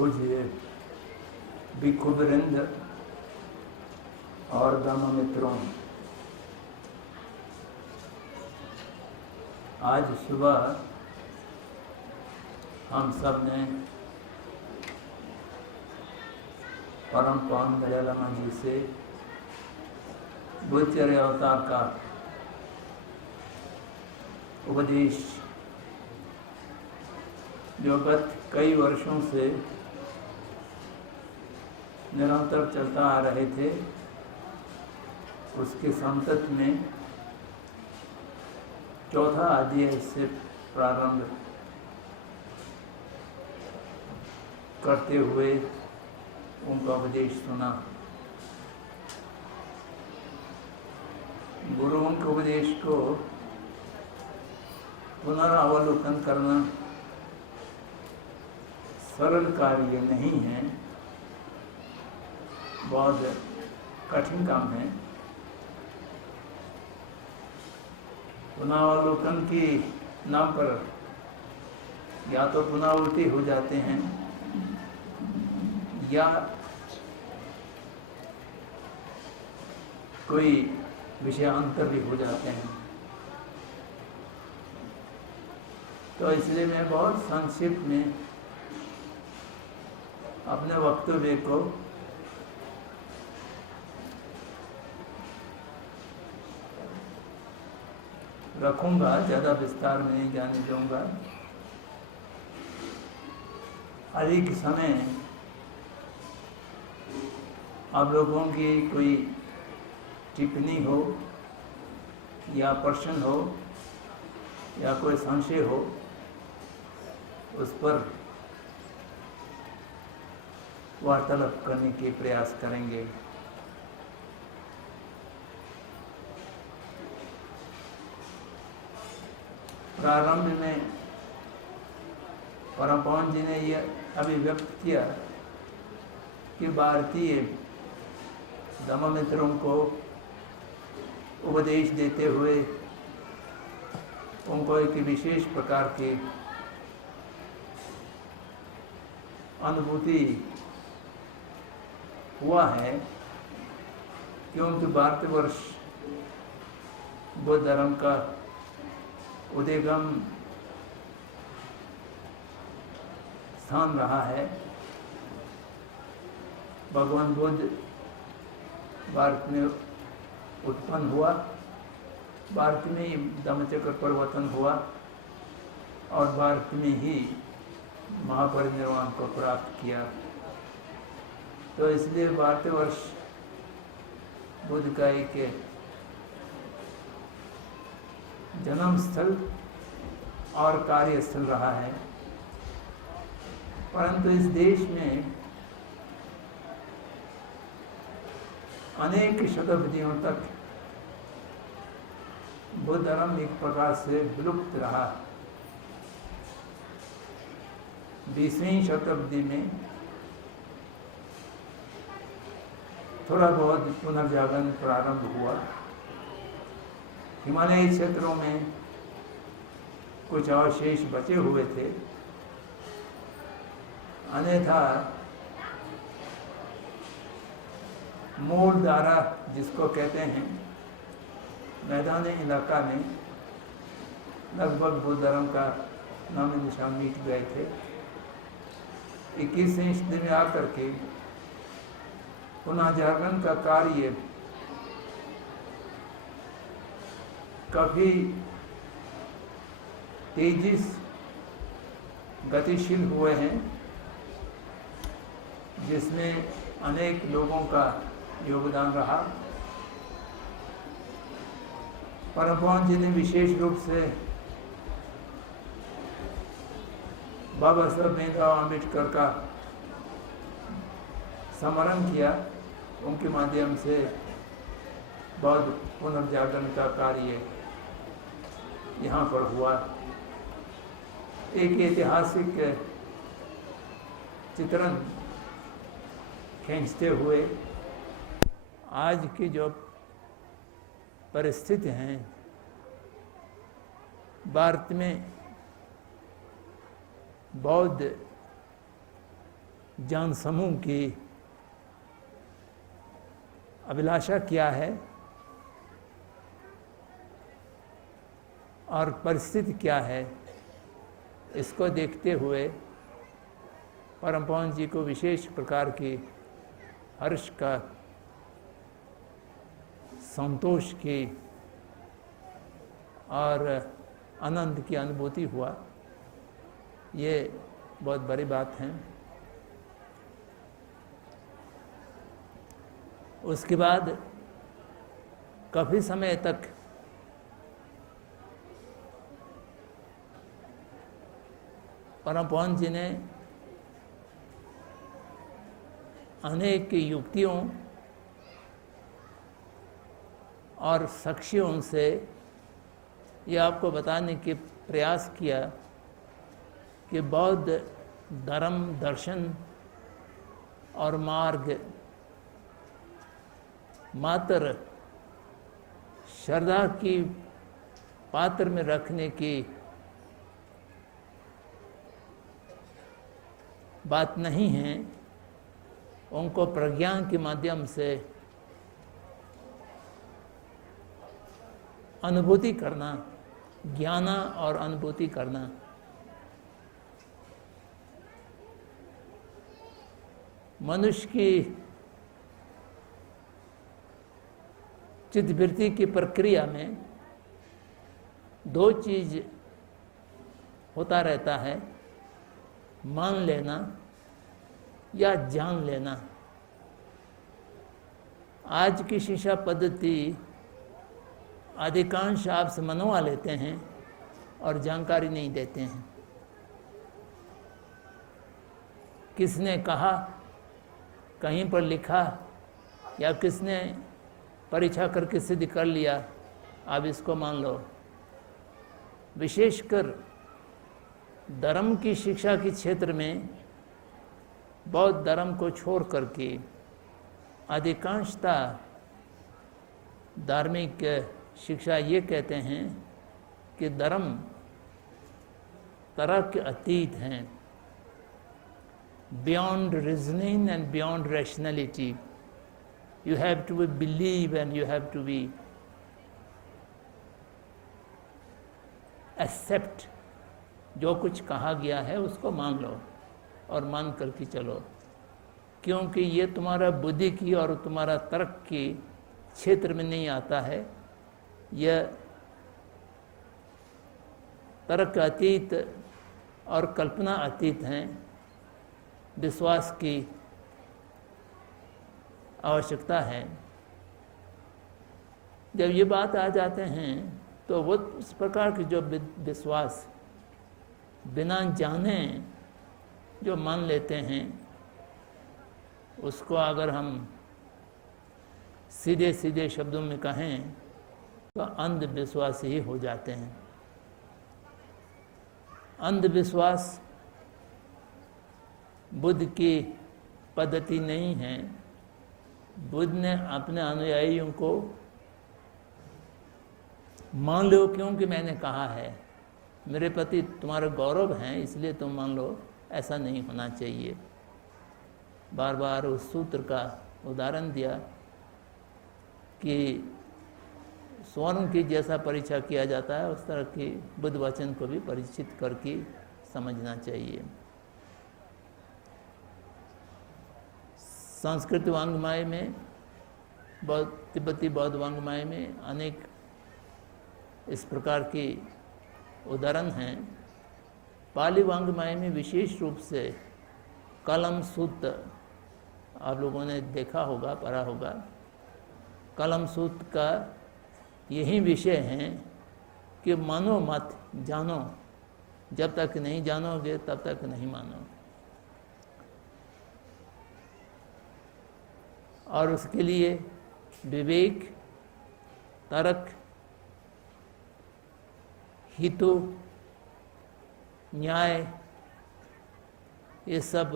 पूज्य भिक्षुवृंद और धम्म मित्रों, आज सुबह हम सब ने परम पावन दयाल लामा जी से बुद्धचर्य अवतार का उपदेश जो गत कई वर्षों से निरंतर चलता आ रहे थे, उसके संतत में चौथा अध्याय से प्रारंभ करते हुए उनका उपदेश सुना। गुरुओं के उपदेश को पुनरावलोकन करना सरल कार्य नहीं है, बहुत कठिन काम है। पुनरावलोकन के नाम पर या तो पुनरावृत्ति हो जाते हैं या कोई विषयांतर भी हो जाते हैं। तो इसलिए मैं बहुत संक्षिप्त में अपने वक्तव्य को रखूंगा, ज़्यादा विस्तार में नहीं जाने दूंगा। अधिक समय आप लोगों की कोई टिप्पणी हो या प्रश्न हो या कोई संशय हो, उस पर वार्तालाप करने के प्रयास करेंगे। प्रारंभ में परम पावन जी ने यह अभिव्यक्त किया कि भारतीय धम्म मित्रों को उपदेश देते हुए उनको एक विशेष प्रकार की अनुभूति हुआ है, क्योंकि भारतवर्ष बौद्ध धर्म का उदयगम स्थान रहा है। भगवान बुद्ध भारत में उत्पन्न हुआ, भारत में ही धम्मचक्र प्रवर्तन हुआ और भारत में ही महापरिनिर्वाण को प्राप्त किया। तो इसलिए भारतवर्ष बुद्ध का एक जन्म स्थल और कार्यस्थल रहा है। परंतु इस देश में अनेक शताब्दियों तक बुद्ध धर्म एक प्रकार से विलुप्त रहा। 20वीं शताब्दी में थोड़ा बहुत पुनर्जागरण प्रारंभ हुआ। हिमालयी क्षेत्रों में कुछ अवशेष बचे हुए थे, अन्यथा मूल धारा जिसको कहते हैं, मैदानी इलाका में लगभग बुद्ध धर्म का नाम निशान मिट गए थे। 21वीं सदी में आकर के पुनः जागरण का कार्य काफी तेजी गतिशील हुए हैं, जिसमें अनेक लोगों का योगदान रहा। परम पावन जी ने विशेष रूप से बाबा साहब भीमराव अम्बेडकर का स्मरण किया। उनके माध्यम से बौद्ध पुनर्जागरण का कार्य यहाँ पर हुआ। एक ऐतिहासिक चित्रण खींचते हुए आज की जो परिस्थिति हैं भारत में, बौद्ध जन समूह की अभिलाषा क्या है और परिस्थिति क्या है, इसको देखते हुए परम पवन जी को विशेष प्रकार की हर्ष का, संतोष की और आनंद की अनुभूति हुआ। ये बहुत बड़ी बात है। उसके बाद काफ़ी समय तक परम पवन जी ने अनेक युक्तियों और साक्ष्यों से यह आपको बताने के प्रयास किया कि बौद्ध धर्म, दर्शन और मार्ग मात्र श्रद्धा की पात्र में रखने की बात नहीं है, उनको प्रज्ञान के माध्यम से अनुभूति करना, ज्ञान और अनुभूति करना। मनुष्य की चित्तवृत्ति की प्रक्रिया में दो चीज होता रहता है, मान लेना या जान लेना। आज की शिक्षा पद्धति अधिकांश आपसे मनवा लेते हैं और जानकारी नहीं देते हैं। किसने कहा, कहीं पर लिखा या किसने परीक्षा करके सिद्ध कर लिया, आप इसको मान लो। विशेषकर धर्म की शिक्षा के क्षेत्र में बौद्ध धर्म को छोड़ करके अधिकांशता धार्मिक शिक्षा ये कहते हैं कि धर्म तर्क के अतीत हैं, beyond reasoning and beyond rationality. You have to believe and you have to be accept। जो कुछ कहा गया है उसको मान लो और मान करके चलो, क्योंकि ये तुम्हारा बुद्धि की और तुम्हारा तर्क की क्षेत्र में नहीं आता है। यह तर्क अतीत और कल्पना अतीत हैं। विश्वास की आवश्यकता है। जब ये बात आ जाते हैं तो वो उस प्रकार के जो विश्वास बिना जाने जो मान लेते हैं, उसको अगर हम सीधे सीधे शब्दों में कहें तो अंधविश्वास ही हो जाते हैं। अंधविश्वास बुद्ध की पद्धति नहीं है। बुद्ध ने अपने अनुयायियों को मान लो क्योंकि मैंने कहा है, मेरे प्रति तुम्हारा गौरव है इसलिए तुम मान लो, ऐसा नहीं होना चाहिए। बार बार उस सूत्र का उदाहरण दिया कि स्वर्ण की जैसा परीक्षा किया जाता है उस तरह की बुद्ध वचन को भी परिचित करके समझना चाहिए। संस्कृत वांग्मय में, तिब्बती बौद्ध वांग्मय में अनेक इस प्रकार के उदाहरण हैं। पाली वांग्मय में विशेष रूप से कलम सूत्र आप लोगों ने देखा होगा, पढ़ा होगा। कलम सूत्र का यही विषय है कि मानो मत जानो, जब तक नहीं जानोगे तब तक नहीं मानो। और उसके लिए विवेक, तर्क, हितु, न्याय, ये सब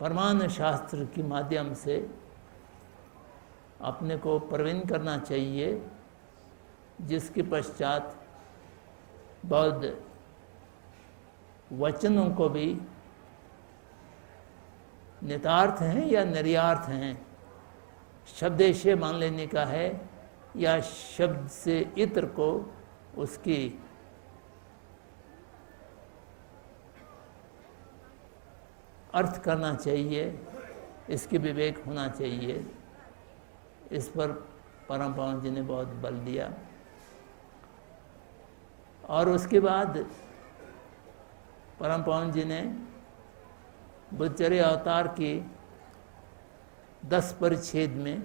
प्रमाण शास्त्र के माध्यम से अपने को प्रवीण करना चाहिए, जिसके पश्चात बौद्ध वचनों को भी नितार्थ हैं या निर्यार्थ हैं, शब्देशय मान लेने का है या शब्द से इत्र को उसकी अर्थ करना चाहिए, इसके विवेक होना चाहिए। इस पर परम पावन जी ने बहुत बल दिया। और उसके बाद परम पावन जी ने बुद्धचर्या अवतार की 10 परिच्छेद में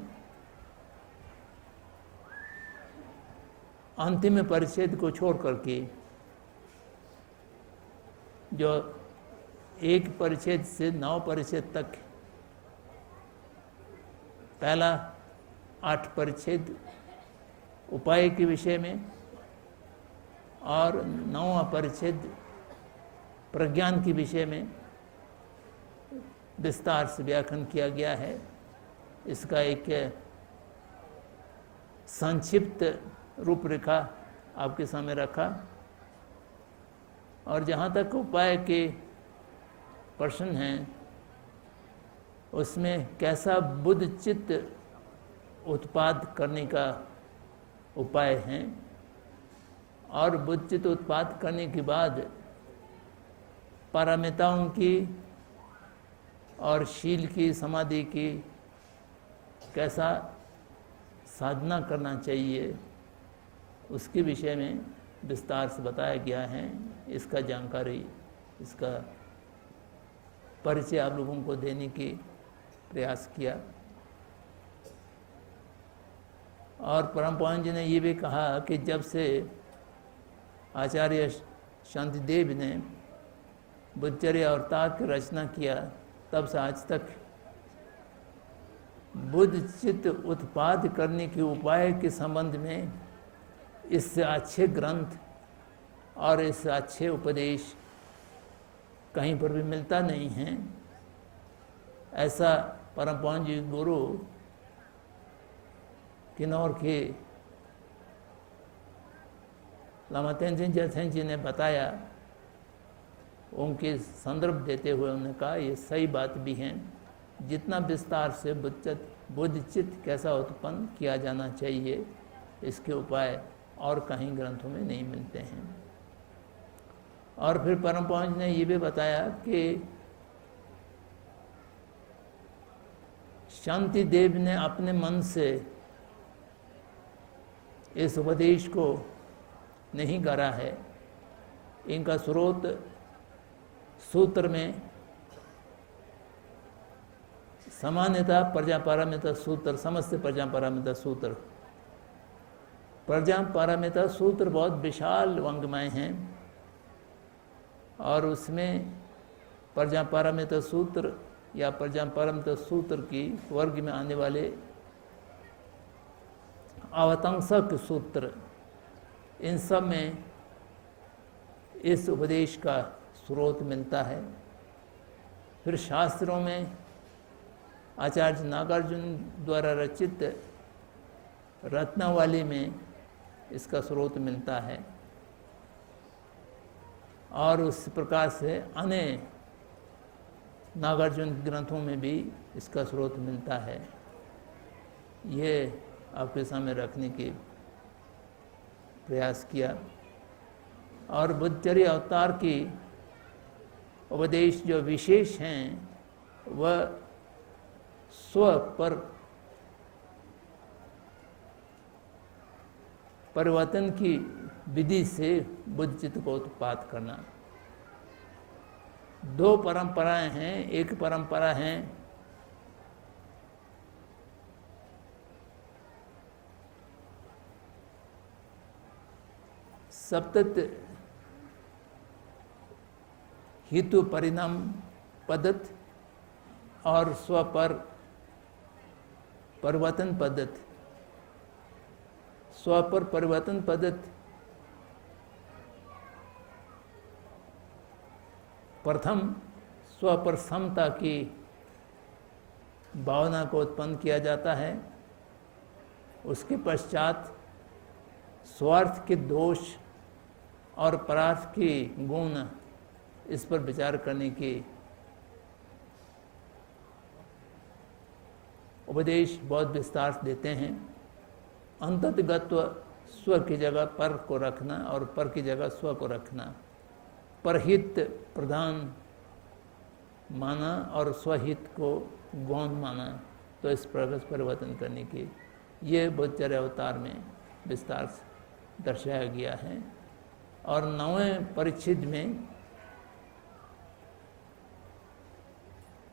अंतिम परिच्छेद को छोड़ करके, जो 1 परिच्छेद से 9 परिच्छेद तक, पहला 8 परिच्छेद उपाय के विषय में और 9वां परिच्छेद प्रज्ञान के विषय में विस्तार से व्याख्यान किया गया है। इसका एक संक्षिप्त रूपरेखा आपके सामने रखा। और जहाँ तक उपाय के प्रश्न हैं, उसमें कैसा बुद्ध चित्त उत्पाद करने का उपाय हैं, और बुद्ध चित्त उत्पाद करने के बाद पारमिताओं की और शील की, समाधि की कैसा साधना करना चाहिए, उसके विषय में विस्तार से बताया गया है। इसका जानकारी, इसका परिचय आप लोगों को देने की प्रयास किया। और परम पावन जी ने ये भी कहा कि जब से आचार्य शांतिदेव ने बुद्धचर्या अवतार की रचना किया, तब से आज तक बुद्ध चित्त उत्पाद करने के उपाय के संबंध में इससे अच्छे ग्रंथ और इससे अच्छे उपदेश कहीं पर भी मिलता नहीं है। ऐसा परम पावन जी गुरु किन्नौर के लामा तेनजिन जैन जी ने बताया। उनके संदर्भ देते हुए उन्होंने कहा ये सही बात भी है। जितना विस्तार से बुद्ध चित्त कैसा उत्पन्न किया जाना चाहिए, इसके उपाय और कहीं ग्रंथों में नहीं मिलते हैं। और फिर परम पावन जी ने ये भी बताया कि शांति देव ने अपने मन से इस उपदेश को नहीं करा है। इनका स्रोत सूत्र में सामान्यतः प्रजापारमिता सूत्र, समस्त प्रजापारमिता सूत्र। प्रजापारमिता सूत्र बहुत विशाल वाङ्मय हैं और उसमें प्रजापारमिता सूत्र या प्रजापारमिता सूत्र की वर्ग में आने वाले अवतंसक सूत्र, इन सब में इस उपदेश का स्रोत मिलता है। फिर शास्त्रों में आचार्य नागार्जुन द्वारा रचित रत्नावली में इसका स्रोत मिलता है। और उस प्रकार से अन्य नागार्जुन ग्रंथों में भी इसका स्रोत मिलता है। ये आपके सामने रखने की प्रयास किया। और बुद्धचर्या अवतार की उपदेश जो विशेष हैं, वह स्व पर परिवर्तन की विधि से बुद्ध चित्त को उत्पाद करना। 2 परंपराएं हैं। एक परंपरा है सप्तत हेतु परिणाम पद्धत और स्वपर परिवर्तन पद्धत। स्वपर परिवर्तन पद्धत प्रथम स्वपर समता की भावना को उत्पन्न किया जाता है। उसके पश्चात स्वार्थ के दोष और परार्थ के गुण, इस पर विचार करने की उपदेश बहुत विस्तार से देते हैं। अंततगत्व स्व की जगह पर को रखना और पर की जगह स्व को रखना, परहित प्रधान माना और स्वहित को गौण माना, तो इस प्रकार से परिवर्तन करने की ये बुद्धचर्य अवतार में विस्तार से दर्शाया गया है। और 9वें परिच्छेद में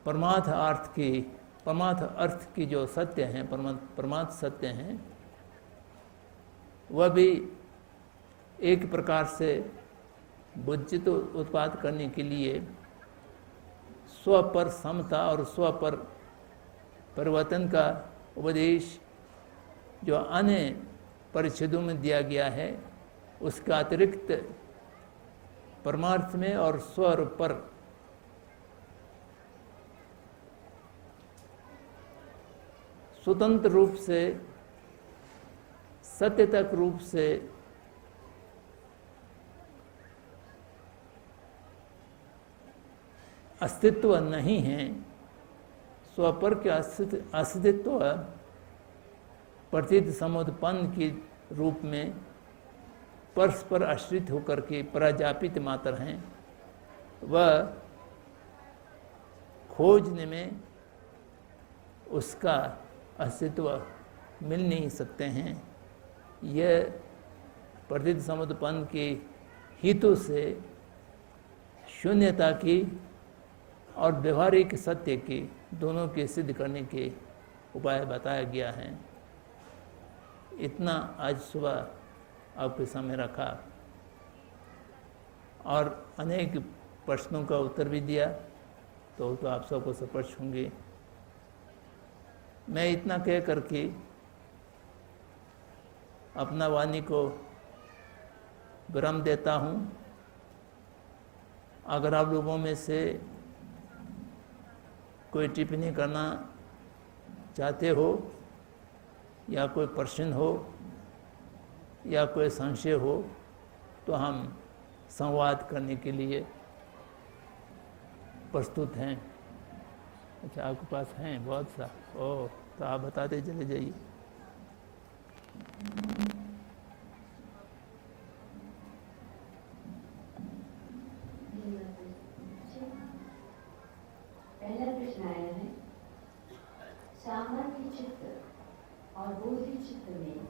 परमार्थ अर्थ की जो सत्य हैं, परमार्थ सत्य हैं, वह भी एक प्रकार से बुद्धचित्त उत्पाद करने के लिए स्व पर समता और स्व पर परिवर्तन का उपदेश जो अन्य परिच्छेदों में दिया गया है, उसका अतिरिक्त परमार्थ में और स्व और पर स्वतंत्र रूप से सत्य तक रूप से अस्तित्व नहीं है। स्वपर के अस्तित्व प्रतीत समुत्पन्न के रूप में परस्पर आश्रित होकर के पराजापित मात्र हैं। वह खोजने में उसका अस्तित्व मिल नहीं सकते हैं। यह प्रतीत समुत्पन्न के हितों से शून्यता की और व्यवहारिक सत्य की दोनों के सिद्ध करने के उपाय बताया गया है। इतना आज सुबह आपके सामने रखा और अनेक प्रश्नों का उत्तर भी दिया, तो आप सबको स्पष्ट होंगे। मैं इतना कह करके अपना वाणी को विराम देता हूँ। अगर आप लोगों में से कोई टिप्पणी करना चाहते हो या कोई प्रश्न हो या कोई संशय हो, तो हम संवाद करने के लिए प्रस्तुत हैं। अच्छा, आपके पास हैं बहुत सा? ओह, तो आप बताते चले जाइए। पहला प्रश्न आया है, सामान्य चित्त और बोधि चित्त में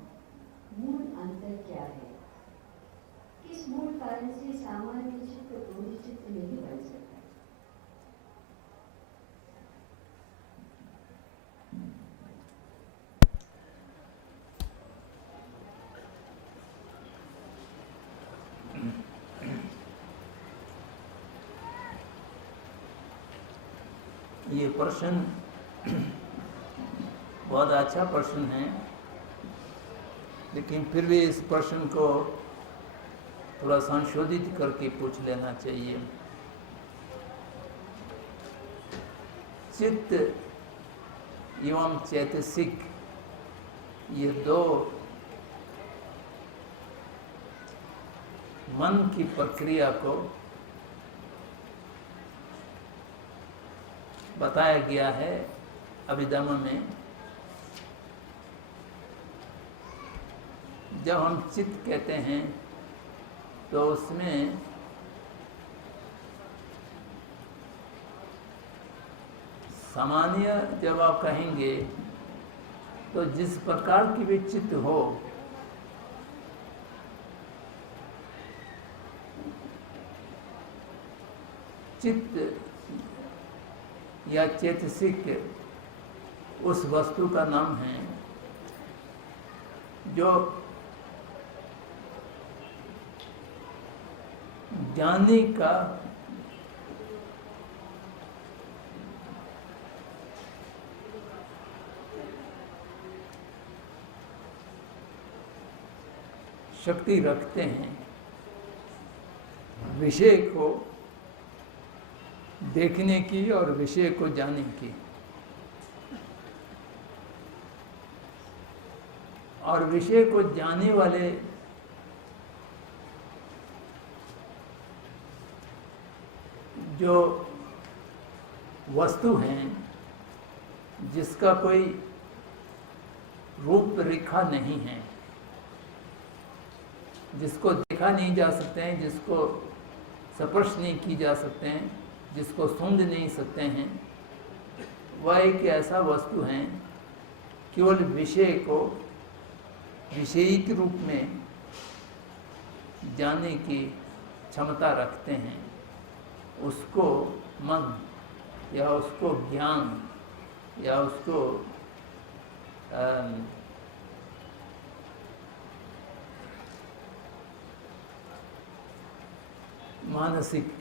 मूल अंतर क्या है? किस मूल कारण से सामान्य चित्त बोधि चित्त नहीं बन सकता? ये प्रश्न बहुत अच्छा प्रश्न है, लेकिन फिर भी इस प्रश्न को थोड़ा संशोधित करके पूछ लेना चाहिए। चित्त एवं चैतसिक, ये दो मन की प्रक्रिया को बताया गया है अभिधम्म में। जब हम चित्त कहते हैं तो उसमें सामान्य जब आप कहेंगे तो जिस प्रकार की भी चित्त हो, चित्त या चैतसिक उस वस्तु का नाम है जो जानने का शक्ति रखते हैं, विषय को देखने की और विषय को जानने की। और विषय को जानने वाले जो वस्तु हैं, जिसका कोई रूपरेखा नहीं है, जिसको देखा नहीं जा सकते हैं, जिसको स्पर्श नहीं की जा सकते हैं, जिसको सूंघ नहीं सकते हैं, वह एक ऐसा वस्तु है केवल विषय को विषयिक रूप में जानने की क्षमता रखते हैं। उसको मन या उसको ज्ञान या उसको मानसिक,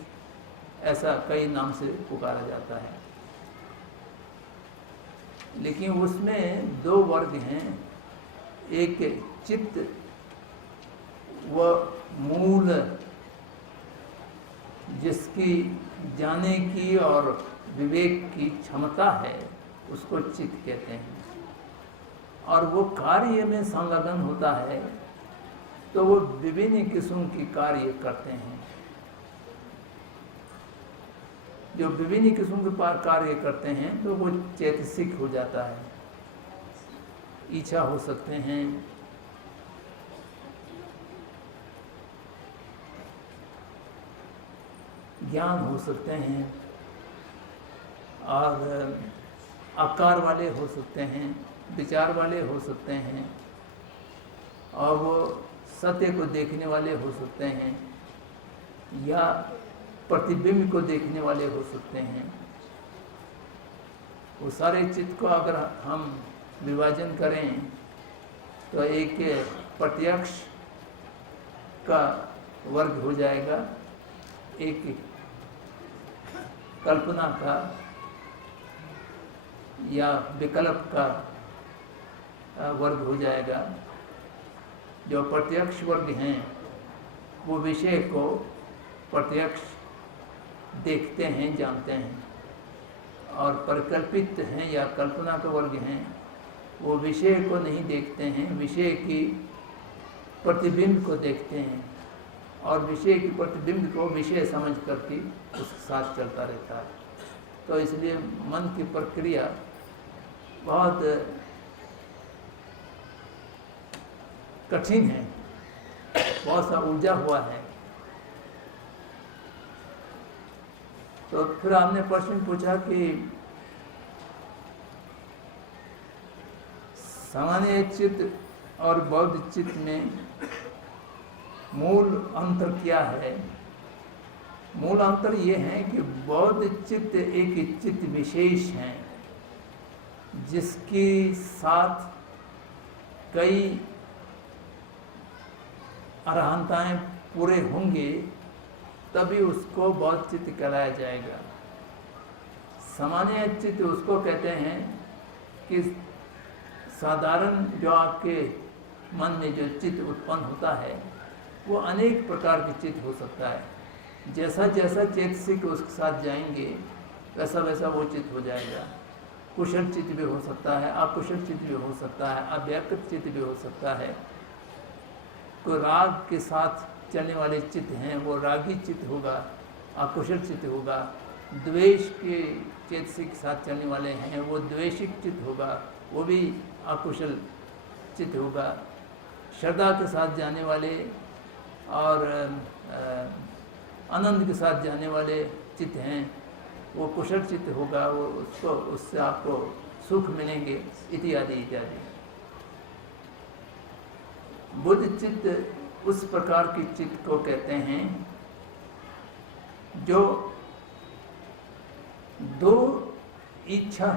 ऐसा कई नाम से पुकारा जाता है। लेकिन उसमें दो वर्ग हैं, एक चित्त व मूल, जिसकी जाने की और विवेक की क्षमता है, उसको चित्त कहते हैं। और वो कार्य में संलग्न होता है तो वो विभिन्न किस्म की कार्य करते हैं। जो विभिन्न किस्म के कार्य करते हैं तो वो चैतसिक हो जाता है। इच्छा हो सकते हैं, ज्ञान हो सकते हैं, और आकार वाले हो सकते हैं, विचार वाले हो सकते हैं, और वो सत्य को देखने वाले हो सकते हैं, या प्रतिबिंब को देखने वाले हो सकते हैं। वो सारे चित्त को अगर हम विभाजन करें तो एक प्रत्यक्ष का वर्ग हो जाएगा, एक कल्पना का या विकल्प का वर्ग हो जाएगा। जो प्रत्यक्ष वर्ग हैं वो विषय को प्रत्यक्ष देखते हैं, जानते हैं, और परिकल्पित हैं या कल्पना का वर्ग हैं वो विषय को नहीं देखते हैं, विषय की प्रतिबिंब को देखते हैं, और विषय की प्रतिबिंब को विषय समझ करके उसके साथ चलता रहता है। तो इसलिए मन की प्रक्रिया बहुत कठिन है, बहुत सा उलझा हुआ है। तो फिर आपने प्रश्न पूछा कि सामान्य चित्त और बौद्ध चित्त में मूल अंतर क्या है। मूल अंतर ये है कि बौद्ध चित्त एक चित्त विशेष है, जिसके साथ कई अरहंताएं पूरे होंगे तभी उसको बौद्ध चित्त कहलाया जाएगा। सामान्य चित्त उसको कहते हैं कि साधारण जो आपके मन में जो चित्त उत्पन्न होता है वो अनेक प्रकार के चित्त हो सकता है। जैसा जैसा चैतसिक उसके साथ जाएंगे वैसा वैसा वो चित्त हो जाएगा। कुशल चित्त भी हो सकता है, अकुशल चित्त भी हो सकता है, अव्याकृत चित्त भी हो सकता है। तो राग के साथ चलने वाले चित्त हैं वो रागी चित्त होगा, अकुशल चित्त होगा। द्वेष के चैतसिक के साथ चलने वाले हैं वो द्वेषिक चित्त होगा, वो भी अकुशल चित्त होगा। श्रद्धा के साथ जाने वाले और आनंद के साथ जाने वाले चित्त हैं वो कुशल चित्त होगा, वो उसको उससे आपको सुख मिलेंगे इत्यादि इत्यादि। बुद्ध चित्त उस प्रकार के चित्त को कहते हैं जो दो इच्छा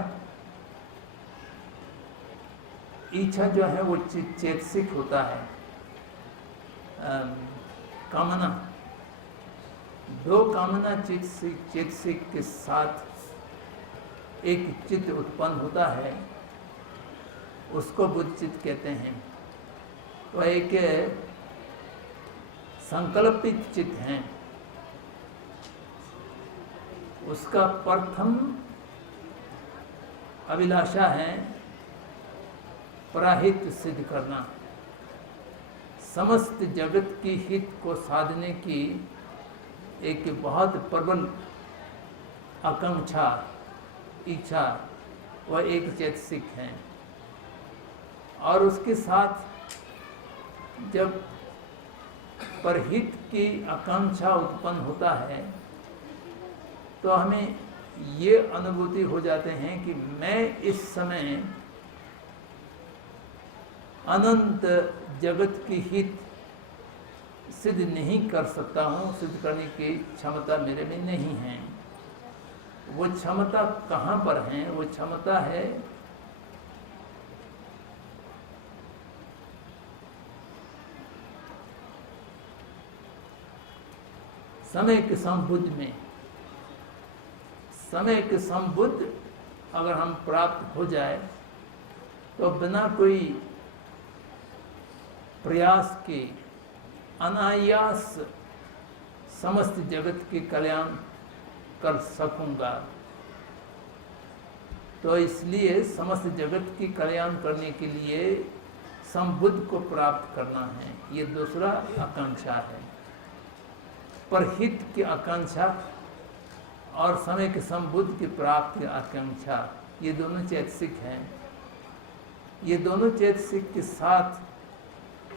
जो है वो चैतसिक होता है। कामना, दो कामना चैतसिक के साथ एक चित्त उत्पन्न होता है, उसको बुद्ध चित्त कहते हैं। तो एक संकल्पित चित्त है, उसका प्रथम अभिलाषा है पराहित सिद्ध करना, समस्त जगत की हित को साधने की एक बहुत प्रबल आकांक्षा, इच्छा, वह एक चैतसिक है। और उसके साथ जब परहित की आकांक्षा उत्पन्न होता है तो हमें ये अनुभूति हो जाते हैं कि मैं इस समय अनंत जगत की हित सिद्ध नहीं कर सकता हूँ, सिद्ध करने की क्षमता मेरे में नहीं है। वो क्षमता कहाँ पर है? वो क्षमता है समय के संबुद्ध में। समय के संबुद्ध अगर हम प्राप्त हो जाए तो बिना कोई प्रयास के अनायास समस्त जगत के कल्याण कर सकूंगा। तो इसलिए समस्त जगत की कल्याण करने के लिए संबुद्ध को प्राप्त करना है, ये दूसरा आकांक्षा है। परहित की आकांक्षा और समय के संबुद्ध की प्राप्ति की आकांक्षा, ये दोनों चैतसिक हैं। ये दोनों चैतसिक के साथ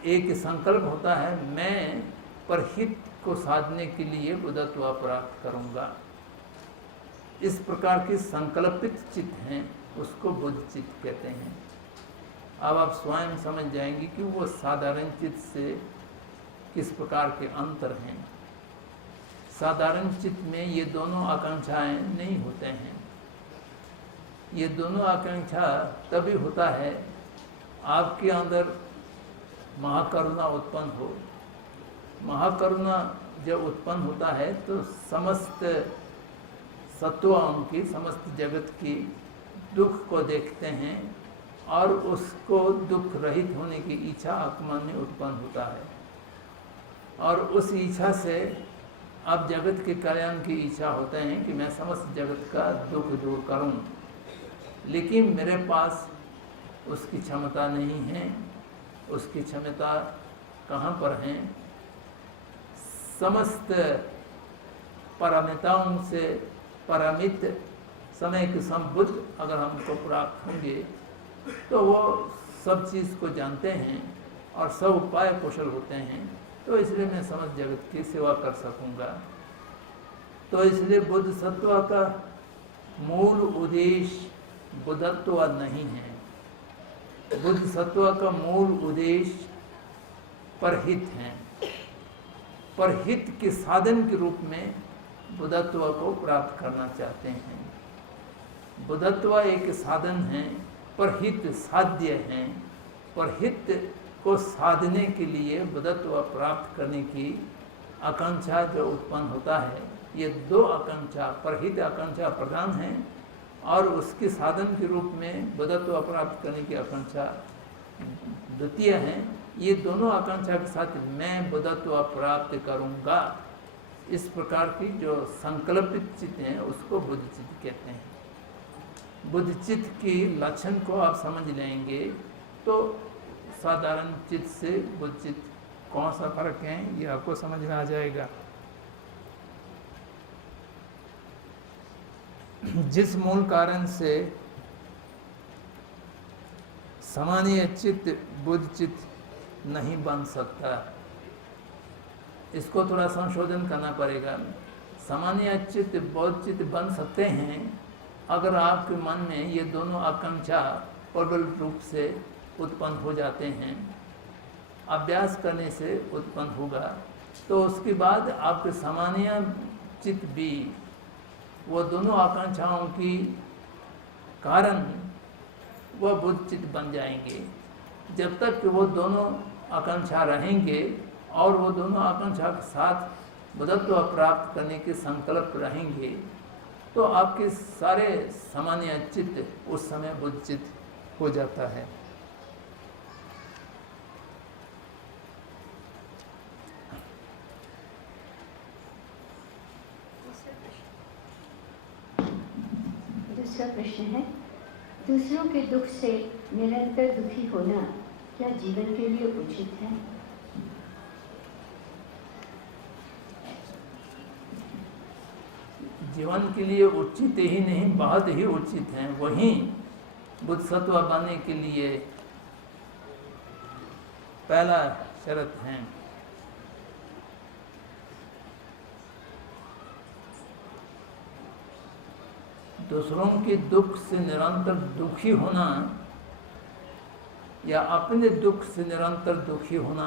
एक संकल्प होता है, मैं परहित को साधने के लिए बुद्धत्व प्राप्त करूंगा। इस प्रकार की संकल्पित चित्त हैं, उसको बुद्ध चित्त कहते हैं। अब आप स्वयं समझ जाएंगे कि वो साधारण चित्त से किस प्रकार के अंतर हैं। साधारण चित्त में ये दोनों आकांक्षाएं नहीं होते हैं। ये दोनों आकांक्षा तभी होता है आपके अंदर महाकरुणा उत्पन्न हो। महाकरुणा जब उत्पन्न होता है तो समस्त सत्वों की, समस्त जगत की दुख को देखते हैं और उसको दुख रहित होने की इच्छा आत्मा में उत्पन्न होता है। और उस इच्छा से अब जगत के कल्याण की इच्छा होते हैं कि मैं समस्त जगत का दुख दूर करूं, लेकिन मेरे पास उसकी क्षमता नहीं है। उसकी क्षमता कहाँ पर है? समस्त परमिताओं से परमित समय के संबुद्ध अगर हमको प्राप्त होंगे तो वो सब चीज़ को जानते हैं और सब उपाय कुशल होते हैं। तो इसलिए मैं समस्त जगत की सेवा कर सकूंगा। तो इसलिए बुद्ध सत्व का मूल उद्देश्य बुद्धत्व नहीं है। बुद्ध सत्व का मूल उद्देश्य परहित है। परहित के साधन के रूप में बुद्धत्व को प्राप्त करना चाहते हैं। बुद्धत्व एक साधन है, परहित साध्य है। परहित को साधने के लिए बुद्धत्व प्राप्त करने की आकांक्षा जो उत्पन्न होता है, ये दो आकांक्षा, परहित आकांक्षा प्रधान है और उसके साधन के रूप में बुद्धत्व प्राप्त करने की आकांक्षा द्वितीय है। ये दोनों आकांक्षा के साथ मैं बुद्धत्व प्राप्त करूंगा, इस प्रकार की जो संकल्पित चित्त हैं उसको बुद्ध चित्त कहते हैं। बुद्ध चित्त की लक्षण को आप समझ लेंगे तो साधारण चित्त से बुद्ध चित्त कौन सा फर्क है ये आपको समझ में आ जाएगा। जिस मूल कारण से सामान्य चित्त बुद्ध चित्त नहीं बन सकता, इसको थोड़ा संशोधन करना पड़ेगा। सामान्य चित्त बौद्ध चित्त बन सकते हैं अगर आपके मन में ये दोनों आकांक्षा प्रबल रूप से उत्पन्न हो जाते हैं। अभ्यास करने से उत्पन्न होगा तो उसके बाद आपके सामान्य चित्त भी वो दोनों आकांक्षाओं की कारण वह बुद्ध चित्त बन जाएंगे। जब तक कि वो दोनों आकांक्षा रहेंगे और वो दोनों आकांक्षा के साथ बुद्धत्व प्राप्त करने के संकल्प रहेंगे तो आपके सारे सामान्य चित्त उस समय बुद्ध चित्त हो जाता है। दूसरा प्रश्न है, दूसरों के दुख से निरंतर दुखी होना क्या जीवन के लिए उचित है? जीवन के लिए उचित ही नहीं, बहुत ही उचित हैं। वहीं बुद्ध सत्व बनने के लिए पहला शर्त है। दूसरों के दुख से निरंतर दुखी होना या अपने दुख से निरंतर दुखी होना,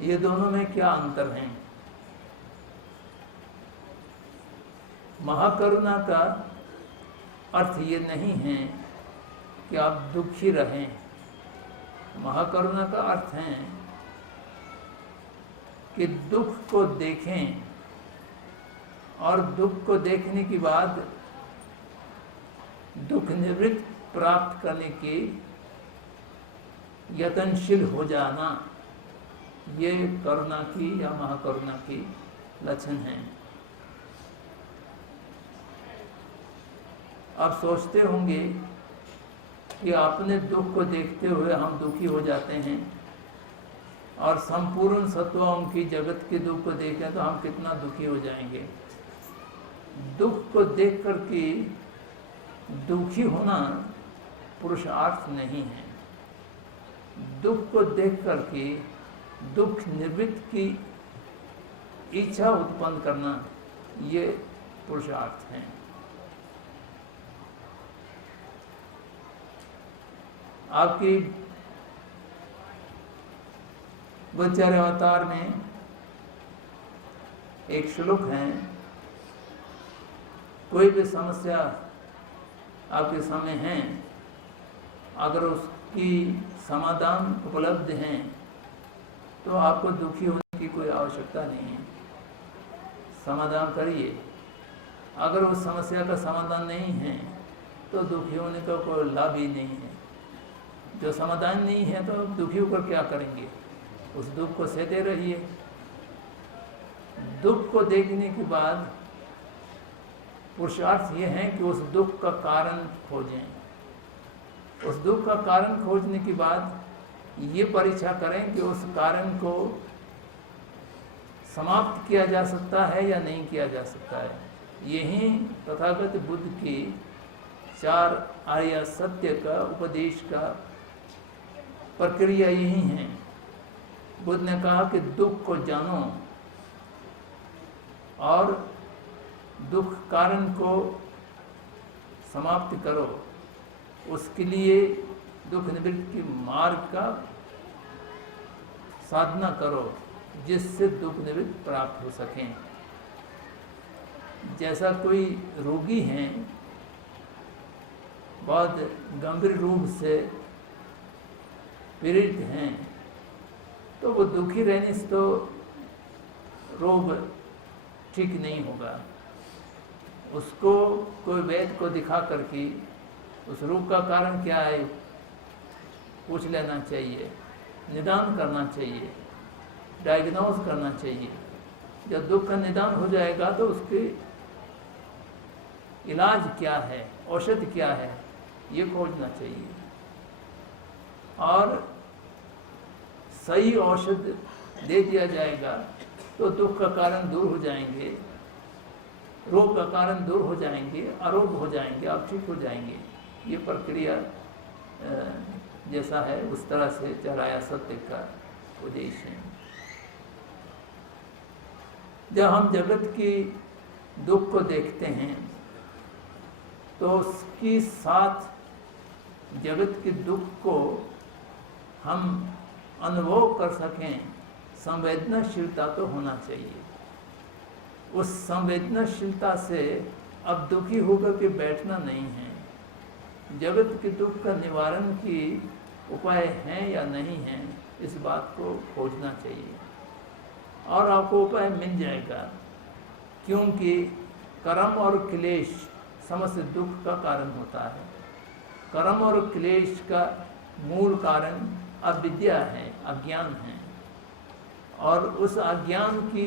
ये दोनों में क्या अंतर है? महाकरुणा का अर्थ ये नहीं है कि आप दुखी रहें। महाकरुणा का अर्थ है कि दुख को देखें और दुख को देखने के बाद दुख निवृत्त प्राप्त करने की यत्नशील हो जाना, ये करुणा की या महाकरुणा की लक्षण है। आप सोचते होंगे कि अपने दुख को देखते हुए हम दुखी हो जाते हैं और संपूर्ण सत्वाओं की जगत के दुख को देखें तो हम कितना दुखी हो जाएंगे। दुख को देख कर के दुखी होना पुरुषार्थ नहीं है। दुख को देख कर के दुख निवृत्त की इच्छा उत्पन्न करना, ये पुरुषार्थ है। आपकी बुद्धचार्य अवतार में एक श्लोक है, कोई भी समस्या आपके सामने है, अगर उसकी समाधान उपलब्ध है तो आपको दुखी होने की कोई आवश्यकता नहीं है। समाधान करिए। अगर उस समस्या का समाधान नहीं है तो दुखी होने का कोई लाभ ही नहीं है। जो समाधान नहीं है तो आप दुखी होकर क्या करेंगे? उस दुख को सहते रहिए। दुख को देखने के बाद पुरुषार्थ ये है कि उस दुख का कारण खोजें। उस दुख का कारण खोजने के बाद ये परीक्षा करें कि उस कारण को समाप्त किया जा सकता है या नहीं किया जा सकता है। यही तथागत बुद्ध की 4 आर्य सत्य का उपदेश का प्रक्रिया यही है। बुद्ध ने कहा कि दुख को जानो और दुख कारण को समाप्त करो। उसके लिए दुख निवृत्ति के मार्ग का साधना करो जिससे दुख निवृत्ति प्राप्त हो सकें। जैसा कोई रोगी हैं, बहुत गंभीर रूप से पीड़ित हैं, तो वो दुखी रहने से तो रोग ठीक नहीं होगा। उसको कोई वैद्य को दिखा करके उस रोग का कारण क्या है पूछ लेना चाहिए, निदान करना चाहिए, डायग्नोज करना चाहिए। जब दुख का निदान हो जाएगा तो उसके इलाज क्या है, औषधि क्या है, ये खोजना चाहिए। और सही औषध दे दिया जाएगा तो दुख का कारण दूर हो जाएंगे, रोग का कारण दूर हो जाएंगे, आरोग्य हो जाएंगे, आप ठीक हो जाएंगे। ये प्रक्रिया जैसा है उस तरह से चलाया सत्य का उद्देश्य है। जब हम जगत की दुख को देखते हैं तो उसके साथ जगत के दुख को हम अनुभव कर सकें, संवेदनाशीलता तो होना चाहिए। उस संवेदनाशीलता से अब दुखी होकर के बैठना नहीं है। जगत के दुख का निवारण की उपाय हैं या नहीं हैं, इस बात को खोजना चाहिए और आपको उपाय मिल जाएगा। क्योंकि कर्म और क्लेश समस्त दुख का कारण होता है। कर्म और क्लेश का मूल कारण अविद्या है, अज्ञान है, और उस अज्ञान की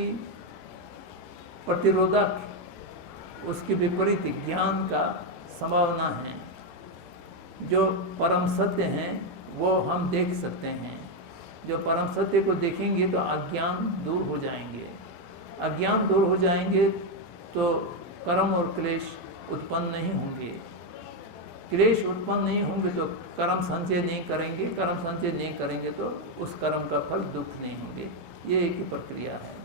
प्रतिरोधक उसके विपरीत ज्ञान का संभावना है। जो परम सत्य हैं वो हम देख सकते हैं। जो परम सत्य को देखेंगे तो अज्ञान दूर हो जाएंगे। अज्ञान दूर हो जाएंगे तो कर्म और क्लेश उत्पन्न नहीं होंगे। क्लेश उत्पन्न नहीं होंगे तो कर्म संचय नहीं करेंगे, कर्म संचय नहीं करेंगे तो उस कर्म का फल दुख नहीं होंगे। ये एक ही प्रक्रिया है।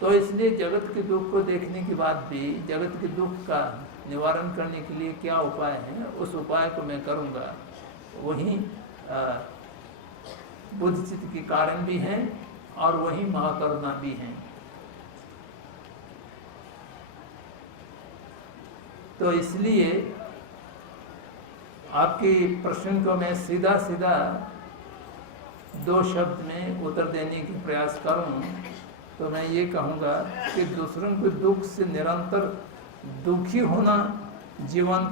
तो इसलिए जगत के दुख को देखने के बाद भी जगत के दुख का निवारण करने के लिए क्या उपाय है, उस उपाय को मैं करूँगा। वही बुद्ध चित्त के कारण भी हैं और वही महाकरुणा भी हैं। तो इसलिए आपके प्रश्न को मैं सीधा सीधा 2 शब्द में उत्तर देने की प्रयास करूं तो मैं ये कहूँगा कि दूसरों के दुख से निरंतर दुखी होना जीवन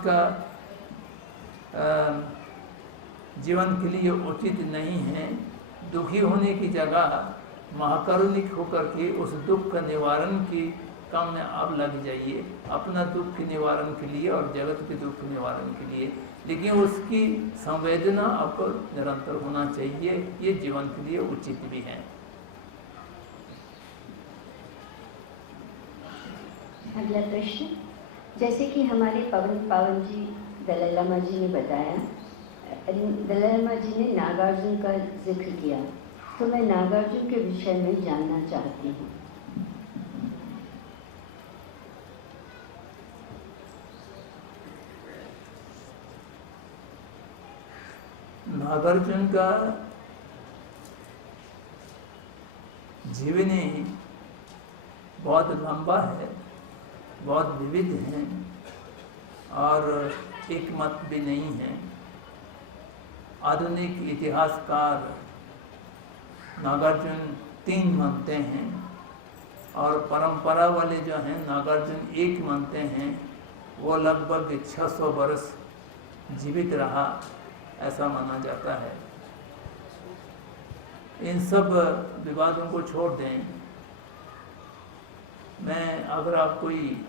के लिए उचित नहीं है। दुखी होने की जगह महाकरुणिक होकर के उस दुख का निवारण की काम में आप लग जाइए, अपना दुख के निवारण के लिए और जगत के दुख के निवारण के लिए। लेकिन उसकी संवेदना आपको निरंतर होना चाहिए, ये जीवन के लिए उचित भी है। अगला प्रश्न, जैसे कि हमारे पावन जी दलाई लामा जी ने बताया, दलाई लामा जी ने नागार्जुन का जिक्र किया, तो मैं नागार्जुन के विषय में जानना चाहती हूँ। नागार्जुन का जीवनी बहुत लंबा है, बहुत विविध है और एक मत भी नहीं है। आधुनिक इतिहासकार नागार्जुन 3 मानते हैं और परंपरा वाले जो हैं नागार्जुन 1 मानते हैं। वो लगभग 600 वर्ष जीवित रहा, ऐसा माना जाता है। इन सब विवादों को छोड़ दें। मैं अगर आप कोई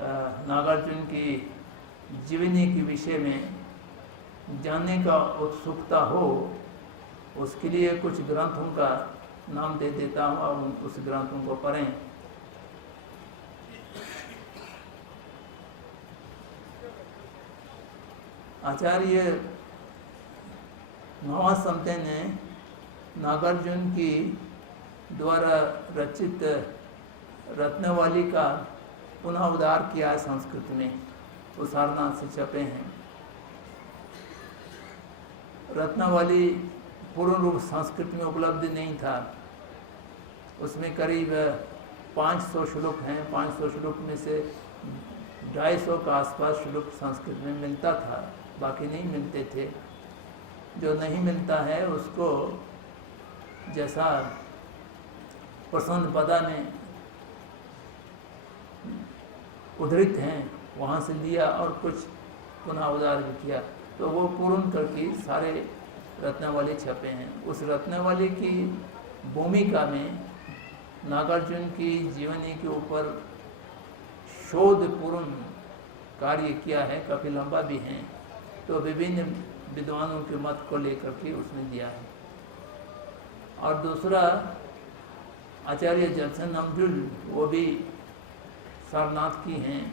नागार्जुन की जीवनी के विषय में जानने का उत्सुकता हो, उसके लिए कुछ ग्रंथों का नाम दे देता हूँ और उस ग्रंथों को पढ़ें। आचार्य महासंते ने नागार्जुन की द्वारा रचित रत्नवाली का पुनः उद्धार किया है संस्कृत में, वो सारनाथ से छपे हैं। रत्नवाली पूर्ण रूप संस्कृत में उपलब्ध नहीं था। उसमें करीब 500 श्लोक हैं। 500 श्लोक में से 250 का आसपास श्लोक संस्कृत में मिलता था, बाकी नहीं मिलते थे। जो नहीं मिलता है उसको जैसा प्रसन्न पदा में उद्धृत हैं वहाँ से लिया और कुछ पुनः उद्धार भी किया, तो वो पूर्ण करके सारे रत्नावली छपे हैं। उस रत्नावली की भूमिका में नागार्जुन की जीवनी के ऊपर शोधपूर्ण कार्य किया है, काफ़ी लंबा भी है। तो विभिन्न विद्वानों के मत को लेकर के उसने दिया है। और दूसरा आचार्य जत्सन नमजुल, वो भी सारनाथ की हैं।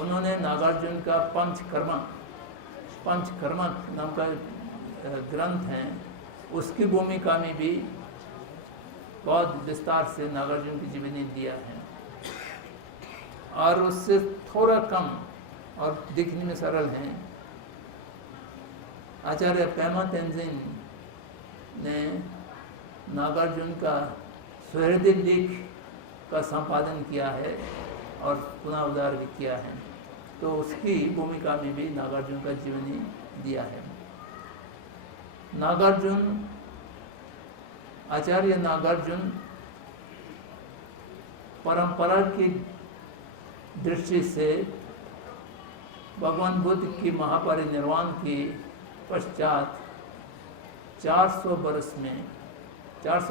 उन्होंने नागार्जुन का पंचकर्मा नाम का ग्रंथ है, उसकी भूमिका में भी बहुत विस्तार से नागार्जुन की जीवनी दिया है। और उससे थोड़ा कम और दिखने में सरल हैं आचार्य पेमा तेंजिन ने नागार्जुन का सुहृद लेख का संपादन किया है और पुनः उद्धार भी किया है। तो उसकी भूमिका में भी नागार्जुन का जीवनी दिया है। नागार्जुन, आचार्य नागार्जुन परंपरा की दृष्टि से भगवान बुद्ध की महापरिनिर्वाण के पश्चात 400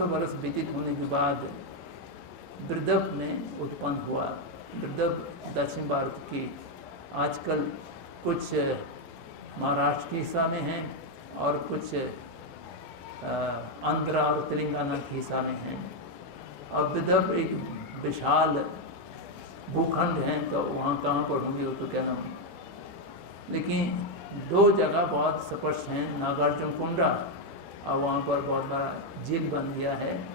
वर्ष व्यतीत होने के बाद विदर्भ में उत्पन्न हुआ। विदर्भ दक्षिण भारत की आजकल कुछ महाराष्ट्र के हिस्सा में हैं और कुछ आंध्रा और तेलंगाना के हिस्सा में हैं। और विदर्भ एक विशाल भूखंड हैं तो वहाँ कहाँ पर होंगे वो तो कहना, लेकिन दो जगह बहुत स्पष्ट हैं, नागार्जुन कुंडा और वहाँ पर बहुत बड़ा झील बन गया है,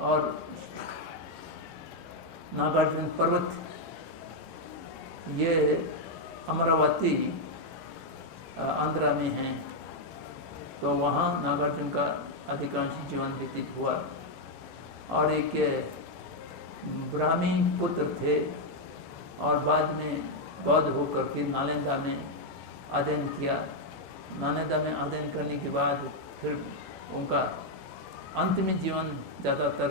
और नागार्जुन पर्वत ये अमरावती आंध्रा में हैं, तो वहाँ नागार्जुन का अधिकांश जीवन व्यतीत हुआ। और एक ब्राह्मीण पुत्र थे और बाद में बौद्ध होकर के नालंदा में अध्ययन किया। नालंदा में अध्ययन करने के बाद फिर उनका अंतिम जीवन ज़्यादातर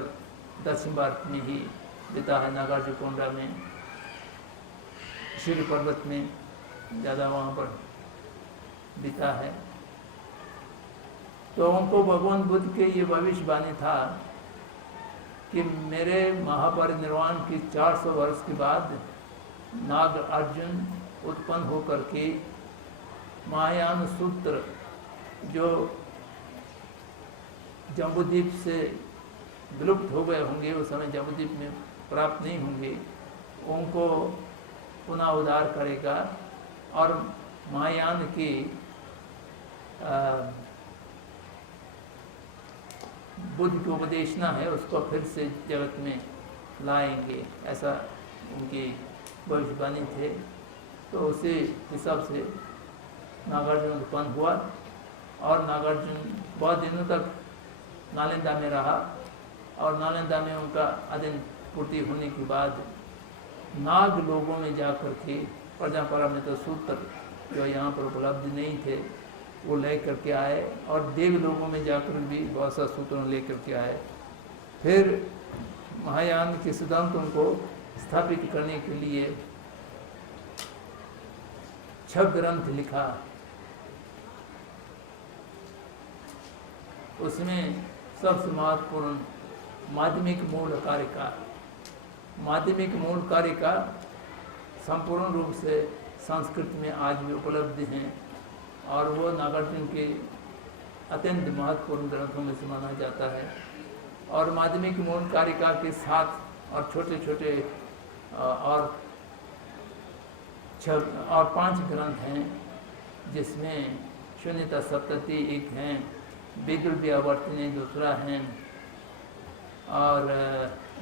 दक्षिण भारत में ही बिता है, नागार्जुनकोंडा में, शिव पर्वत में ज़्यादा वहाँ पर बिता है। तो उनको भगवान बुद्ध के ये भविष्यवाणी था कि मेरे महापरिनिर्वाण के 400 वर्ष के बाद नाग अर्जुन उत्पन्न होकर के महायान सूत्र जो जम्बूद्वीप से विलुप्त हो गए होंगे, उस समय जम्बूद्वीप में प्राप्त नहीं होंगे, उनको पुनः उद्धार करेगा और महायान की बुद्ध की उपदेशना है उसको फिर से जगत में लाएंगे, ऐसा उनकी भविष्यवाणी थे। तो उसी हिसाब से नागार्जुन उत्पन्न हुआ और नागार्जुन बहुत दिनों तक नालंदा में रहा और नालंदा में उनका अध्ययन पूर्ति होने के बाद नाग लोगों में जाकर के प्रजापरामित सूत्र जो यहाँ पर उपलब्ध नहीं थे वो ले करके आए और देव लोगों में जाकर भी बहुत सा सूत्रों ले करके आए। फिर महायान के सिद्धांतों को स्थापित करने के लिए 6 ग्रंथ लिखा। उसमें सबसे महत्वपूर्ण माध्यमिक मूल कारिका, माध्यमिक मूल कारिका संपूर्ण रूप से संस्कृत में आज भी उपलब्ध हैं और वो नागार्जुन के अत्यंत महत्वपूर्ण ग्रंथों में से माना जाता है। और माध्यमिक मूल कारिका के साथ और छोटे छोटे और 5 ग्रंथ हैं, जिसमें शून्यता सप्तति एक हैं, विदुर व्यावर्तनी दूसरा हैं और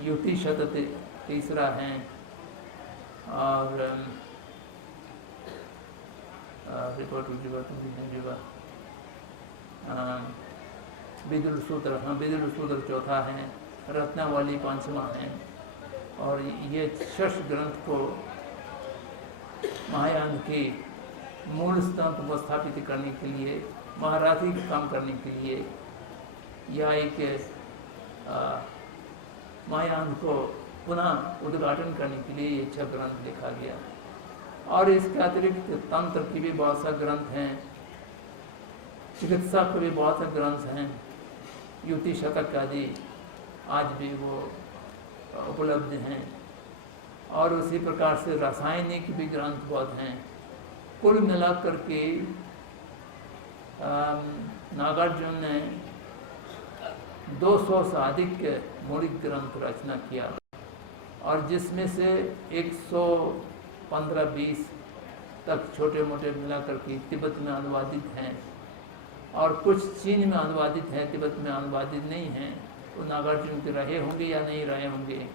युति शतति तीसरा हैं और विदुर सूत्र, हाँ विदुर सूत्र चौथा है, रत्नावली 5वां है। और ये 6 ग्रंथ को महायान के मूल स्तंभ को स्थापित करने के लिए, महारथी काम करने के लिए या एक महायान को पुनः उद्घाटन करने के लिए ये 6 ग्रंथ लिखा गया। और इसके अतिरिक्त तंत्र की भी बहुत सा ग्रंथ हैं, चिकित्सा के भी बहुत से ग्रंथ हैं, युति शतक आदि आज भी वो उपलब्ध हैं। और उसी प्रकार से रासायनिक भी ग्रंथ बहुत हैं। कुल मिलाकर के नागार्जुन ने 200 से अधिक मौलिक ग्रंथ रचना किया और जिसमें से 115-20 तक छोटे मोटे मिलाकर के तिब्बत में अनुवादित हैं और कुछ चीन में अनुवादित हैं, तिब्बत में अनुवादित नहीं हैं। वो नागार्जुन के रहे होंगे या नहीं रहे होंगे।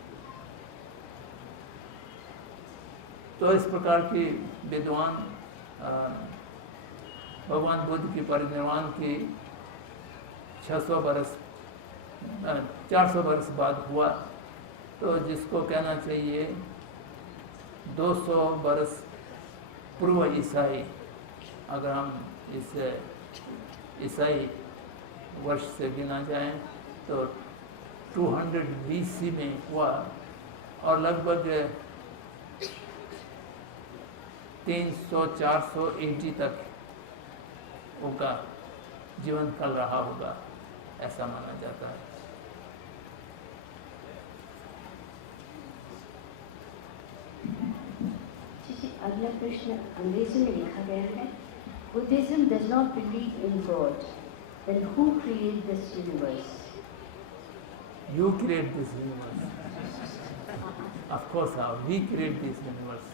तो इस प्रकार के विद्वान भगवान बुद्ध के परिनिर्वाण के 400 वर्ष बाद हुआ। तो जिसको कहना चाहिए 200 वर्ष पूर्व ईसाई, अगर हम इस ईसाई वर्ष से गिना जाएं तो 200 BC में हुआ और लगभग 300-400 AD तक उनका जीवन काल रहा होगा, ऐसा माना जाता है। अगला प्रश्न अंग्रेजी में लिखा गया है। Buddhism does not believe in God. Then who created this universe? You create this universe. Of course, we create this universe.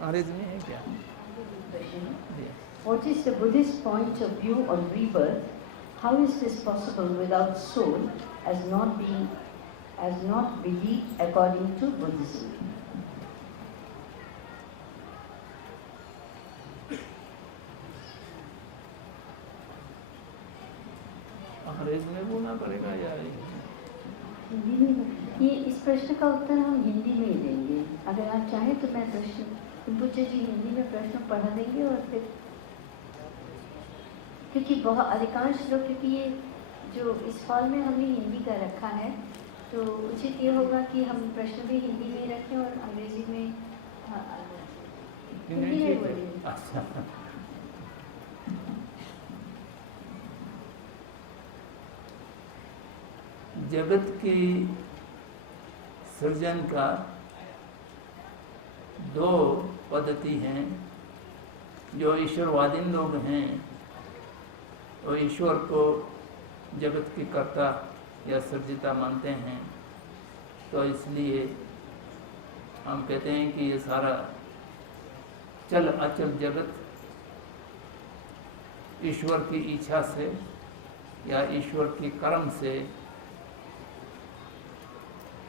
अंग्रेज में है क्या? What is the Buddhist point of view on rebirth? How is this possible without soul, as not believed according to Buddhism? अंग्रेज में बोलना पड़ेगा या हिंदी में? ये इस प्रश्न का उत्तर हम हिंदी में ही देंगे। अगर आप चाहें तो मैं प्रश्न पूछे जी हिंदी में प्रश्न पढ़ा देंगे और फिर, क्योंकि बहुत अधिकांश लोग, क्योंकि ये जो इस हॉल में हमने हिंदी का रखा है, तो उचित ये होगा कि हम प्रश्न भी हिंदी में ही रखें और अंग्रेजी में हिंदी में बोलें। अच्छा, जगत की सृजन का दो पद्धति हैं। जो ईश्वरवादी लोग हैं वो ईश्वर को जगत की कर्ता या सृजिता मानते हैं, तो इसलिए हम कहते हैं कि ये सारा चल अचल जगत ईश्वर की इच्छा से या ईश्वर के कर्म से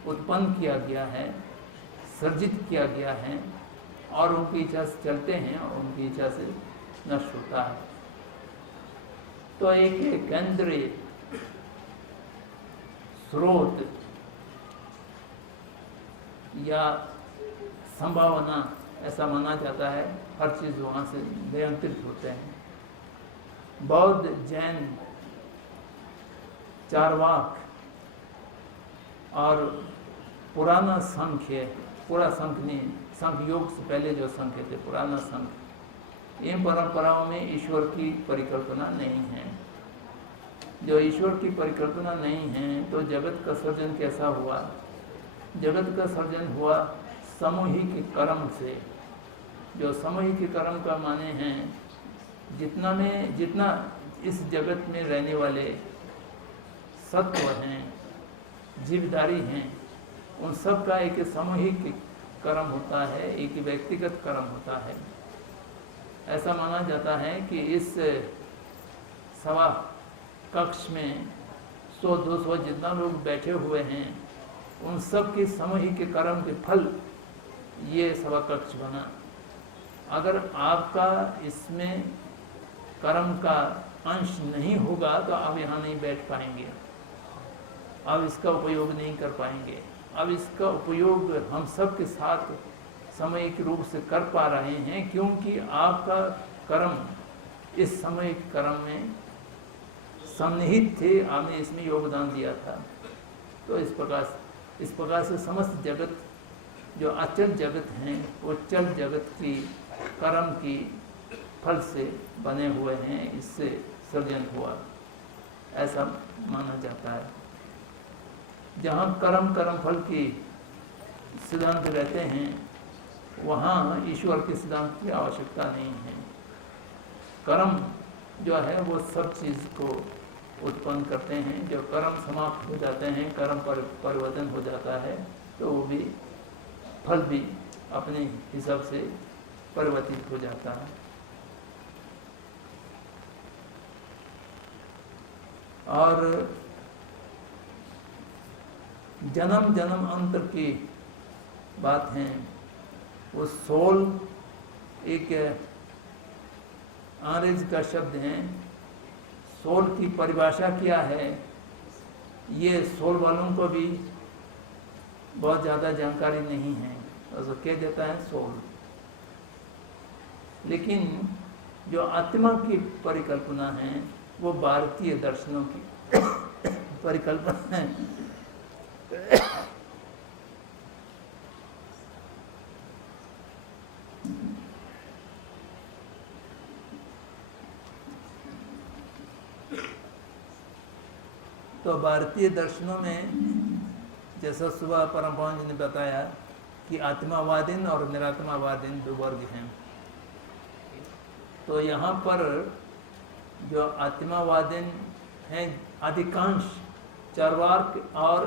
उत्पन्न किया गया है, सर्जित किया गया है और उनकी इच्छा से चलते हैं और उनकी इच्छा से नष्ट होता है। तो एक केंद्रीय स्रोत या संभावना ऐसा माना जाता है, हर चीज़ वहाँ से नियंत्रित होते हैं। बौद्ध, जैन, चारवाक और पुराना सांख्य, पूरा सांख्य नहीं, सांख्य योग से पहले जो सांख्य थे, पुराना सांख्य, इन परंपराओं में ईश्वर की परिकल्पना नहीं है। जो ईश्वर की परिकल्पना नहीं है तो जगत का सर्जन कैसा हुआ? जगत का सर्जन हुआ सामूहिक कर्म से। जो सामूहिक कर्म का माने हैं जितना इस जगत में रहने वाले सत्व हैं, जीवधारी हैं, उन सब का एक सामूहिक कर्म होता है, एक व्यक्तिगत कर्म होता है। ऐसा माना जाता है कि इस सभा कक्ष में 100-200 जितना लोग बैठे हुए हैं, उन सब के सामूहिक कर्म के फल ये सभा कक्ष बना। अगर आपका इसमें कर्म का अंश नहीं होगा तो आप यहाँ नहीं बैठ पाएंगे, आप इसका उपयोग नहीं कर पाएंगे। अब इसका उपयोग हम सब के साथ सामूहिक रूप से कर पा रहे हैं, क्योंकि आपका कर्म इस सामूहिक कर्म में सन्निहित थे, आपने इसमें योगदान दिया था। तो इस प्रकार से समस्त जगत, जो अचल जगत हैं, वो चल जगत की कर्म की फल से बने हुए हैं, इससे सृजन हुआ, ऐसा माना जाता है। जहाँ कर्म फल की सिद्धांत रहते हैं, वहाँ ईश्वर के सिद्धांत की आवश्यकता नहीं है। कर्म जो है वो सब चीज़ को उत्पन्न करते हैं। जो कर्म समाप्त हो जाते हैं, कर्म परिवर्तन हो जाता है, तो वो भी फल भी अपने हिसाब से परिवर्तित हो जाता है। और जन्म अंतर की बात है। वो सोल एक अंग्रेज का शब्द है। सोल की परिभाषा क्या है, ये सोल वालों को भी बहुत ज़्यादा जानकारी नहीं है, तो कह देता है सोल। लेकिन जो आत्मा की परिकल्पना है वो भारतीय दर्शनों की परिकल्पना है। तो भारतीय दर्शनों में जैसा सुबह परम जी ने बताया कि आत्मावादीन और निरात्मावादीन दो वर्ग हैं। तो यहाँ पर जो आत्मावादीन हैं, अधिकांश चार्वाक और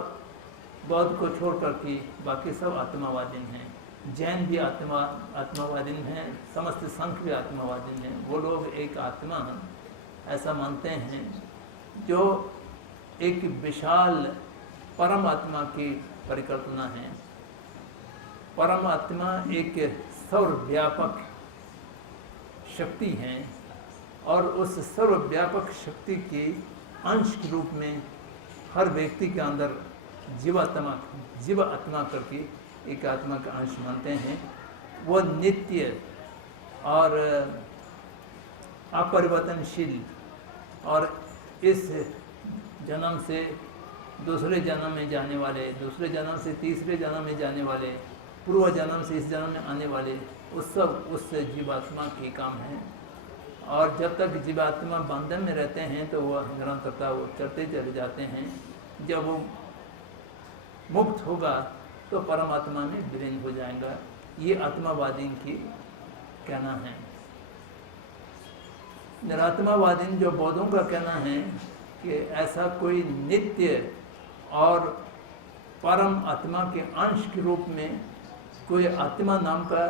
बौद्ध को छोड़ करके बाकी सब आत्मावादीन हैं। जैन भी आत्मावादीन हैं, समस्त संघ भी आत्मावादीन हैं। वो लोग एक आत्मा ऐसा मानते हैं जो एक विशाल परम आत्मा की परिकल्पना है। परम आत्मा एक सर्वव्यापक शक्ति है और उस सर्वव्यापक शक्ति के अंश के रूप में हर व्यक्ति के अंदर जीव आत्मा करके एक आत्मा का अंश मानते हैं। वो नित्य और अपरिवर्तनशील और इस जन्म से दूसरे जन्म में जाने वाले, दूसरे जन्म से तीसरे जन्म में जाने वाले, पूर्व जन्म से इस जन्म में आने वाले, उस जीवात्मा के काम है। और जब तक जीवात्मा बंधन में रहते हैं तो वह निरंतरता वो चलते चले जाते हैं। जब वो मुक्त होगा तो परमात्मा में विलीन हो जाएगा। ये आत्मावादी की कहना है। निरात्मावादी जो बौद्धों का कहना है कि ऐसा कोई नित्य और परम आत्मा के अंश के रूप में कोई आत्मा नाम का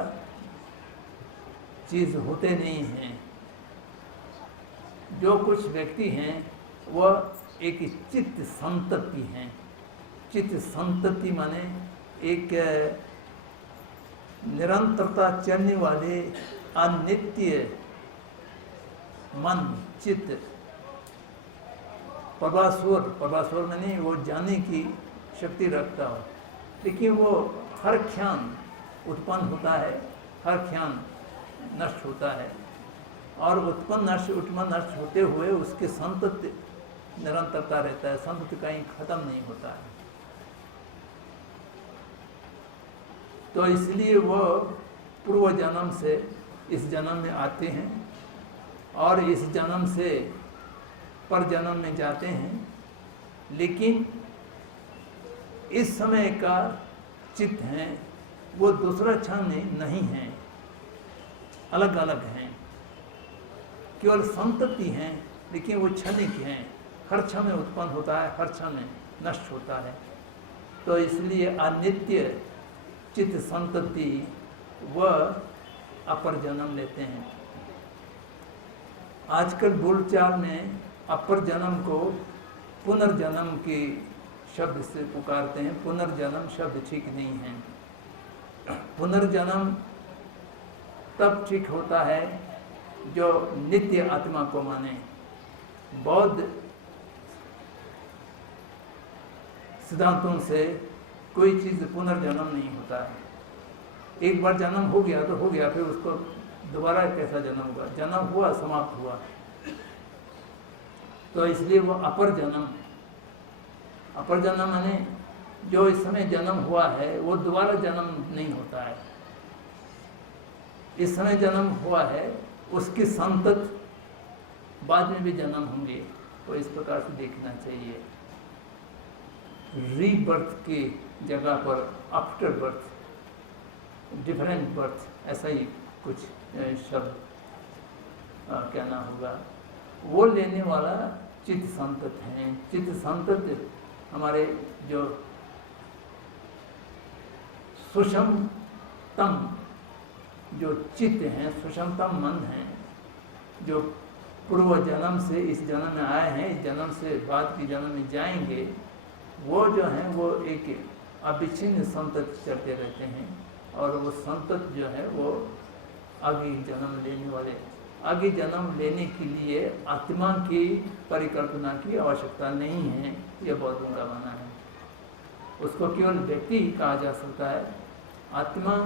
चीज़ होते नहीं हैं। जो कुछ व्यक्ति हैं वह एक चित्त संतति हैं। चित्त संतति माने एक निरंतरता चलने वाले अनित्य मन चित्त। प्रभास्वर माने वो जाने की शक्ति रखता हो, लेकिन वो हर क्षण उत्पन्न होता है, हर क्षण नष्ट होता है और उत्पन्न नष्ट होते हुए उसके संतत निरंतरता रहता है। संतत कहीं खत्म नहीं होता है। तो इसलिए वो पूर्व जन्म से इस जन्म में आते हैं और इस जन्म से पर जन्म में जाते हैं, लेकिन इस समय का चित्त है वो दूसरा क्षण में नहीं है, अलग अलग हैं। केवल संतति हैं लेकिन वो क्षणिक हैं। हर क्षण में उत्पन्न होता है, हर क्षण में नष्ट होता है। तो इसलिए अनित्य चित्त संतति वह अपर जन्म लेते हैं। आजकल बोलचाल में अपर जन्म को पुनर्जन्म के शब्द से पुकारते हैं। पुनर्जन्म शब्द ठीक नहीं है। पुनर्जन्म तब ठीक होता है जो नित्य आत्मा को माने। बौद्ध सिद्धांतों से कोई चीज़ पुनर्जन्म नहीं होता है। एक बार जन्म हो गया तो हो गया, फिर उसको दोबारा कैसा जन्म हुआ? जन्म हुआ, समाप्त हुआ। तो इसलिए वो अपर जन्म माने जो इस समय जन्म हुआ है वो दोबारा जन्म नहीं होता है। इस समय जन्म हुआ है, उसके संतत बाद में भी जन्म होंगे। तो इस प्रकार से देखना चाहिए। रीबर्थ की जगह पर आफ्टर बर्थ, डिफरेंट बर्थ, ऐसा ही कुछ शब्द कहना होगा। वो लेने वाला चित्त संतत हैं। चित्त संतत हमारे जो सुषमतम जो चित्त हैं, सुषमतम मन हैं, जो पूर्व जन्म से इस जन्म में आए हैं, इस जन्म से बाद के जन्म में जाएंगे, वो जो हैं वो एक अविच्छिन्न संतत चलते रहते हैं। और वो संतत जो है वो आगे जन्म लेने वाले, आगे जन्म लेने के लिए आत्मा की परिकल्पना की आवश्यकता नहीं है। यह बौद्धों का मानना है। उसको केवल व्यक्ति ही कहा जा सकता है। आत्मा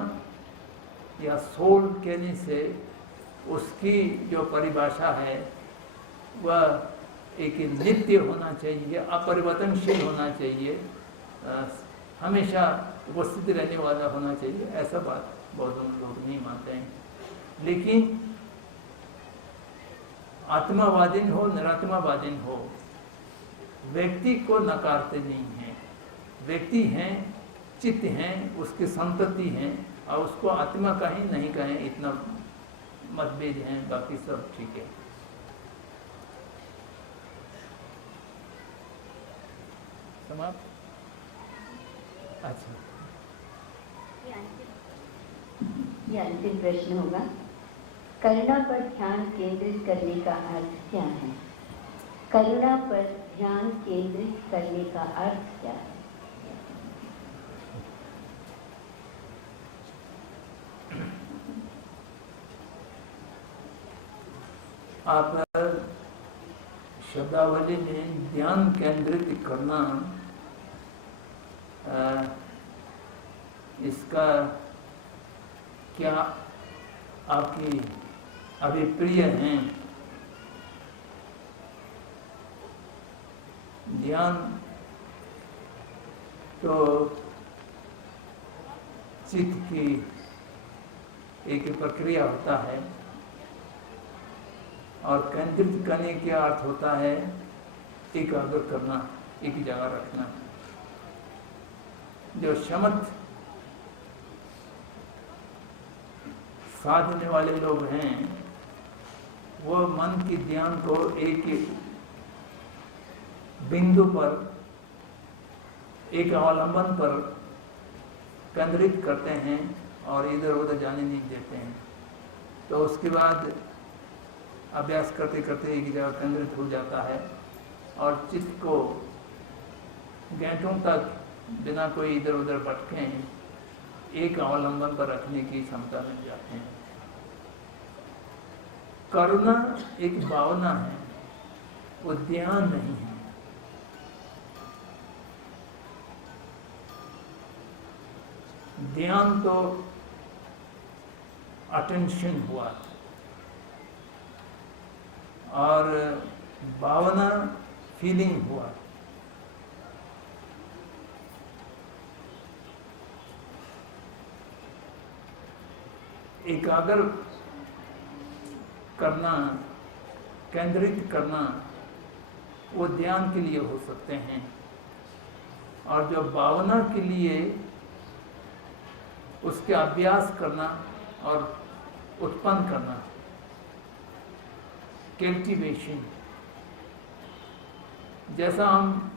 या सोल कहने से उसकी जो परिभाषा है वह एक नित्य होना चाहिए, अपरिवर्तनशील होना चाहिए, हमेशा उपस्थित रहने वाला होना चाहिए। ऐसा बात बौद्धों लोग नहीं मानते हैं। लेकिन आत्मावादीन हो, निरात्मावादीन हो, व्यक्ति को नकारते नहीं हैं। व्यक्ति हैं, चित्त हैं, उसकी संतति हैं और उसको आत्मा का ही नहीं कहें इतना मतभेद हैं, बाकी सब ठीक है। समाप्त। अच्छा, ये अंतिम प्रश्न होगा। करुणा पर ध्यान केंद्रित करने का अर्थ क्या है? करुणा पर ध्यान केंद्रित करने का अर्थ क्या है? आप शब्दावली में ध्यान केंद्रित करना, इसका क्या आपकी अभिप्राय हैं? ध्यान तो चित्त की एक प्रक्रिया होता है और केंद्रित करने का अर्थ होता है एकाग्र करना, एक जगह रखना। जो शमत साधने वाले लोग हैं वो मन की ध्यान को एक बिंदु पर, एक अवलंबन पर केंद्रित करते हैं और इधर उधर जाने नहीं देते हैं। तो उसके बाद अभ्यास करते करते एक जगह केंद्रित हो जाता है और चित्त को घंटों तक बिना कोई इधर उधर भटके एक अवलंबन पर रखने की क्षमता मिल जाते हैं। करुणा एक भावना है, वो ध्यान नहीं है। ध्यान तो अटेंशन हुआ और भावना फीलिंग हुआ। एकाग्र करना, केंद्रित करना, वो ध्यान के लिए हो सकते हैं। और जो भावना के लिए उसके अभ्यास करना और उत्पन्न करना, कल्टीवेशन, जैसा हम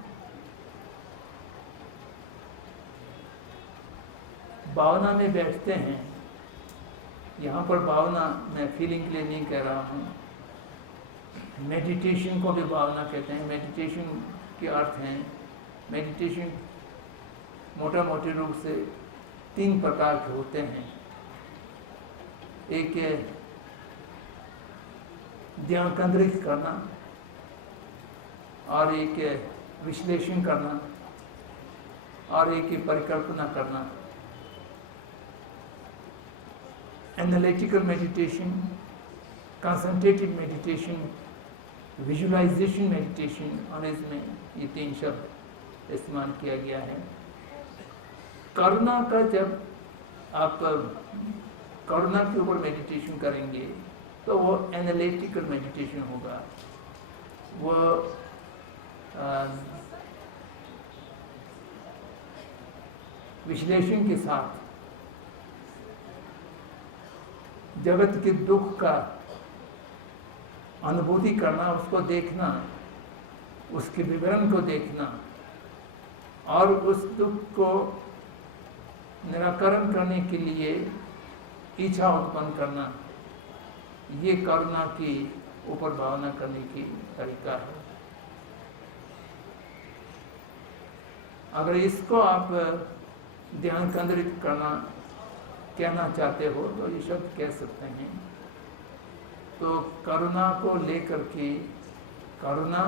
भावना में बैठते हैं, यहाँ पर भावना मैं फीलिंग के लिए नहीं कह रहा हूँ, मेडिटेशन को भी भावना कहते हैं। मेडिटेशन के अर्थ हैं, मेडिटेशन मोटा मोटे रूप से 3 प्रकार के होते हैं। एक है ध्यान केंद्रित करना, और एक है विश्लेषण करना, और एक है परिकल्पना करना। Analytical meditation, concentrative meditation, visualisation meditation, और इसमें ये 3 शब्द इस्तेमाल किया गया है। करुणा का जब आप करुणा के ऊपर मेडिटेशन करेंगे तो वो एनालिटिकल मेडिटेशन होगा। वो विश्लेषण के साथ जगत के दुख का अनुभूति करना, उसको देखना, उसके विवरण को देखना और उस दुख को निराकरण करने के लिए इच्छा उत्पन्न करना, ये करुणा की ऊपर भावना करने की तरीका है। अगर इसको आप ध्यान केंद्रित करना कहना चाहते हो तो ये शब्द कह सकते हैं। तो करुणा को लेकर के, करुणा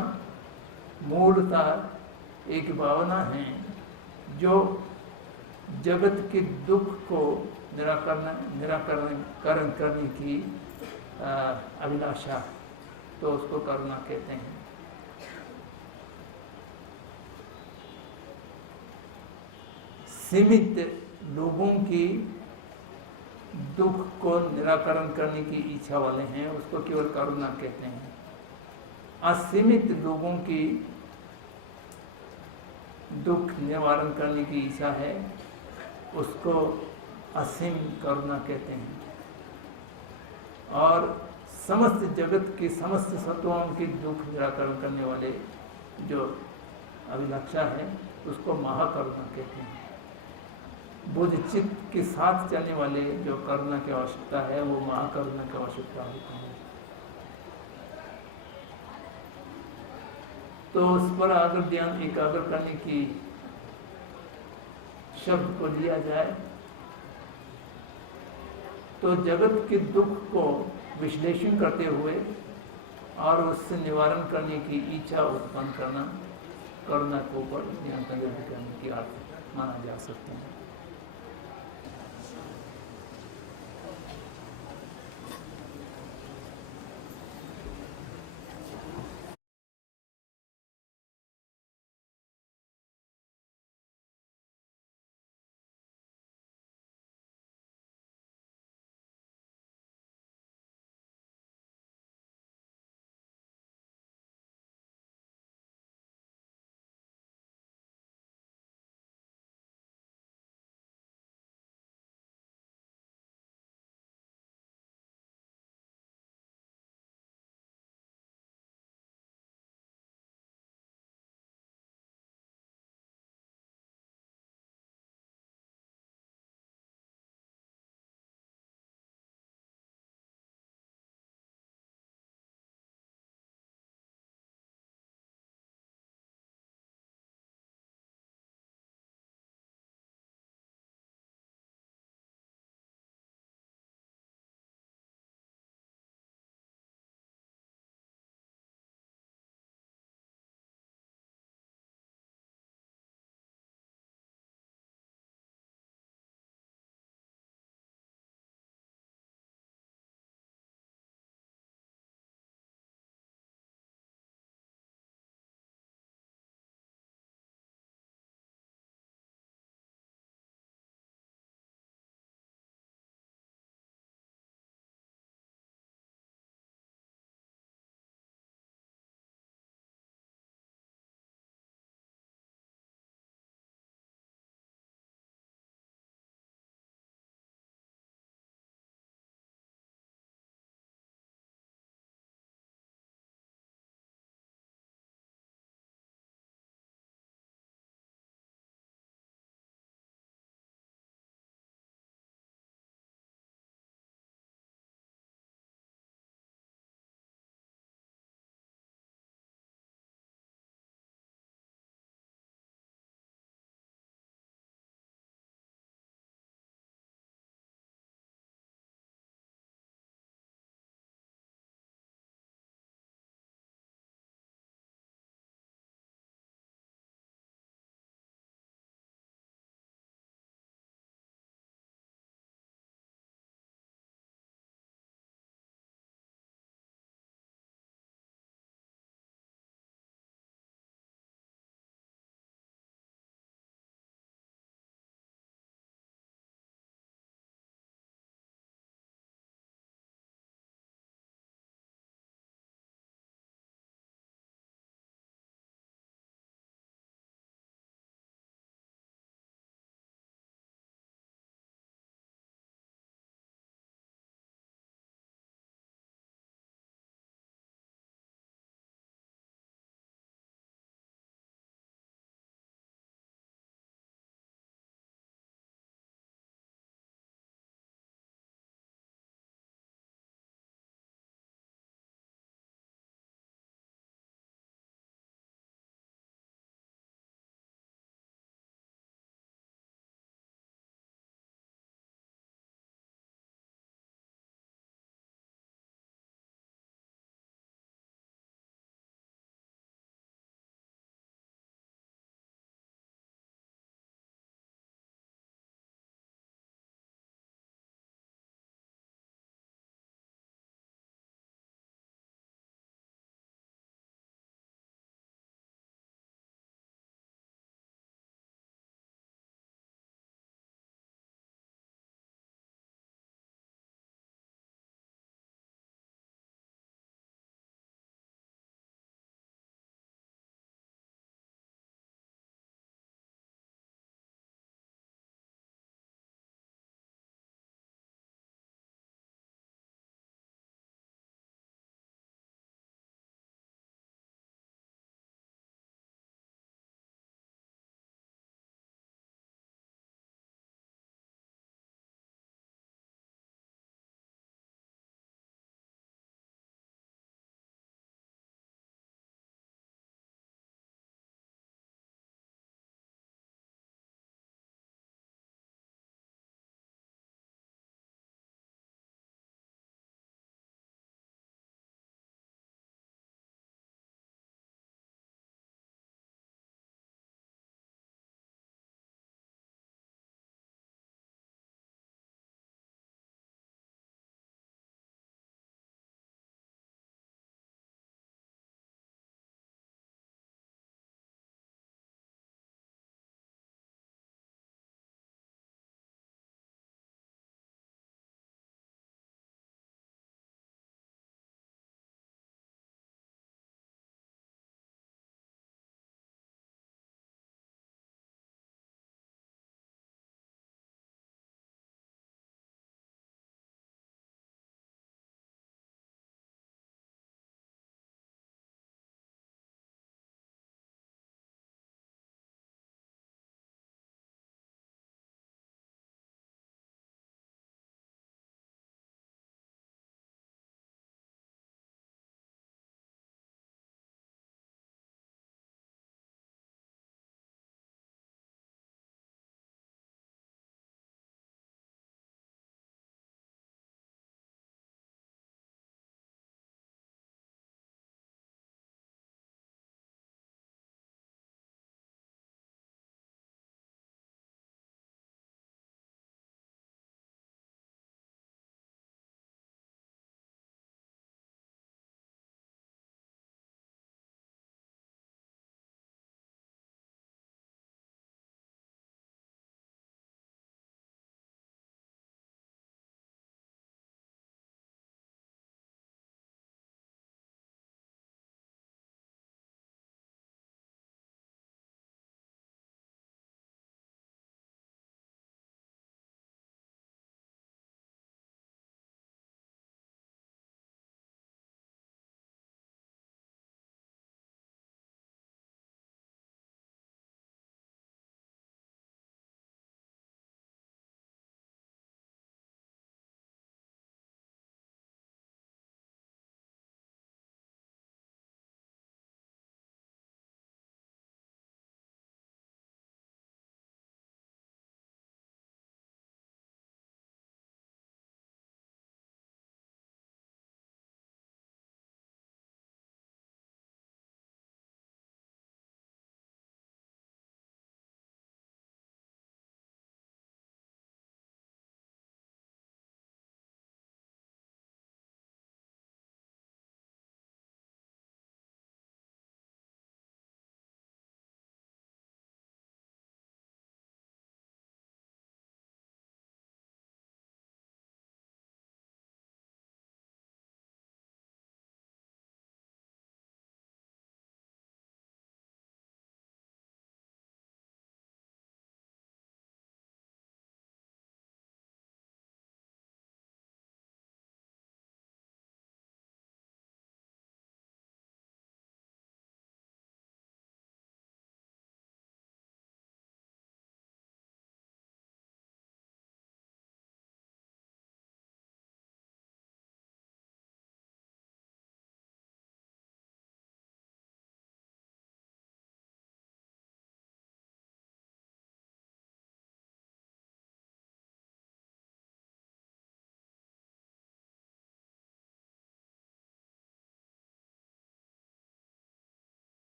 मूलतः एक भावना है जो जगत के दुख को निराकरण करने की अभिलाषा, तो उसको करुणा कहते हैं। सीमित लोगों की दुख को निराकरण करने की इच्छा वाले हैं, उसको केवल करुणा कहते हैं। असीमित लोगों की दुख निवारण करने की इच्छा है, उसको असीम करुणा कहते हैं। और समस्त जगत के समस्त सत्वों के दुख निराकरण करने वाले जो अभिलाषा है उसको महाकरुणा कहते हैं। बुद्ध चित्त के साथ चलने वाले जो करुणा की आवश्यकता है वो महाकरुणा की आवश्यकता होती है। तो उस पर अगर ध्यान एकाग्र करने की शब्द को लिया जाए तो जगत के दुख को विश्लेषण करते हुए और उससे निवारण करने की इच्छा उत्पन्न करना करुणा के ऊपर ध्यान केंद्रित करने की अर्थ माना जा सकता है।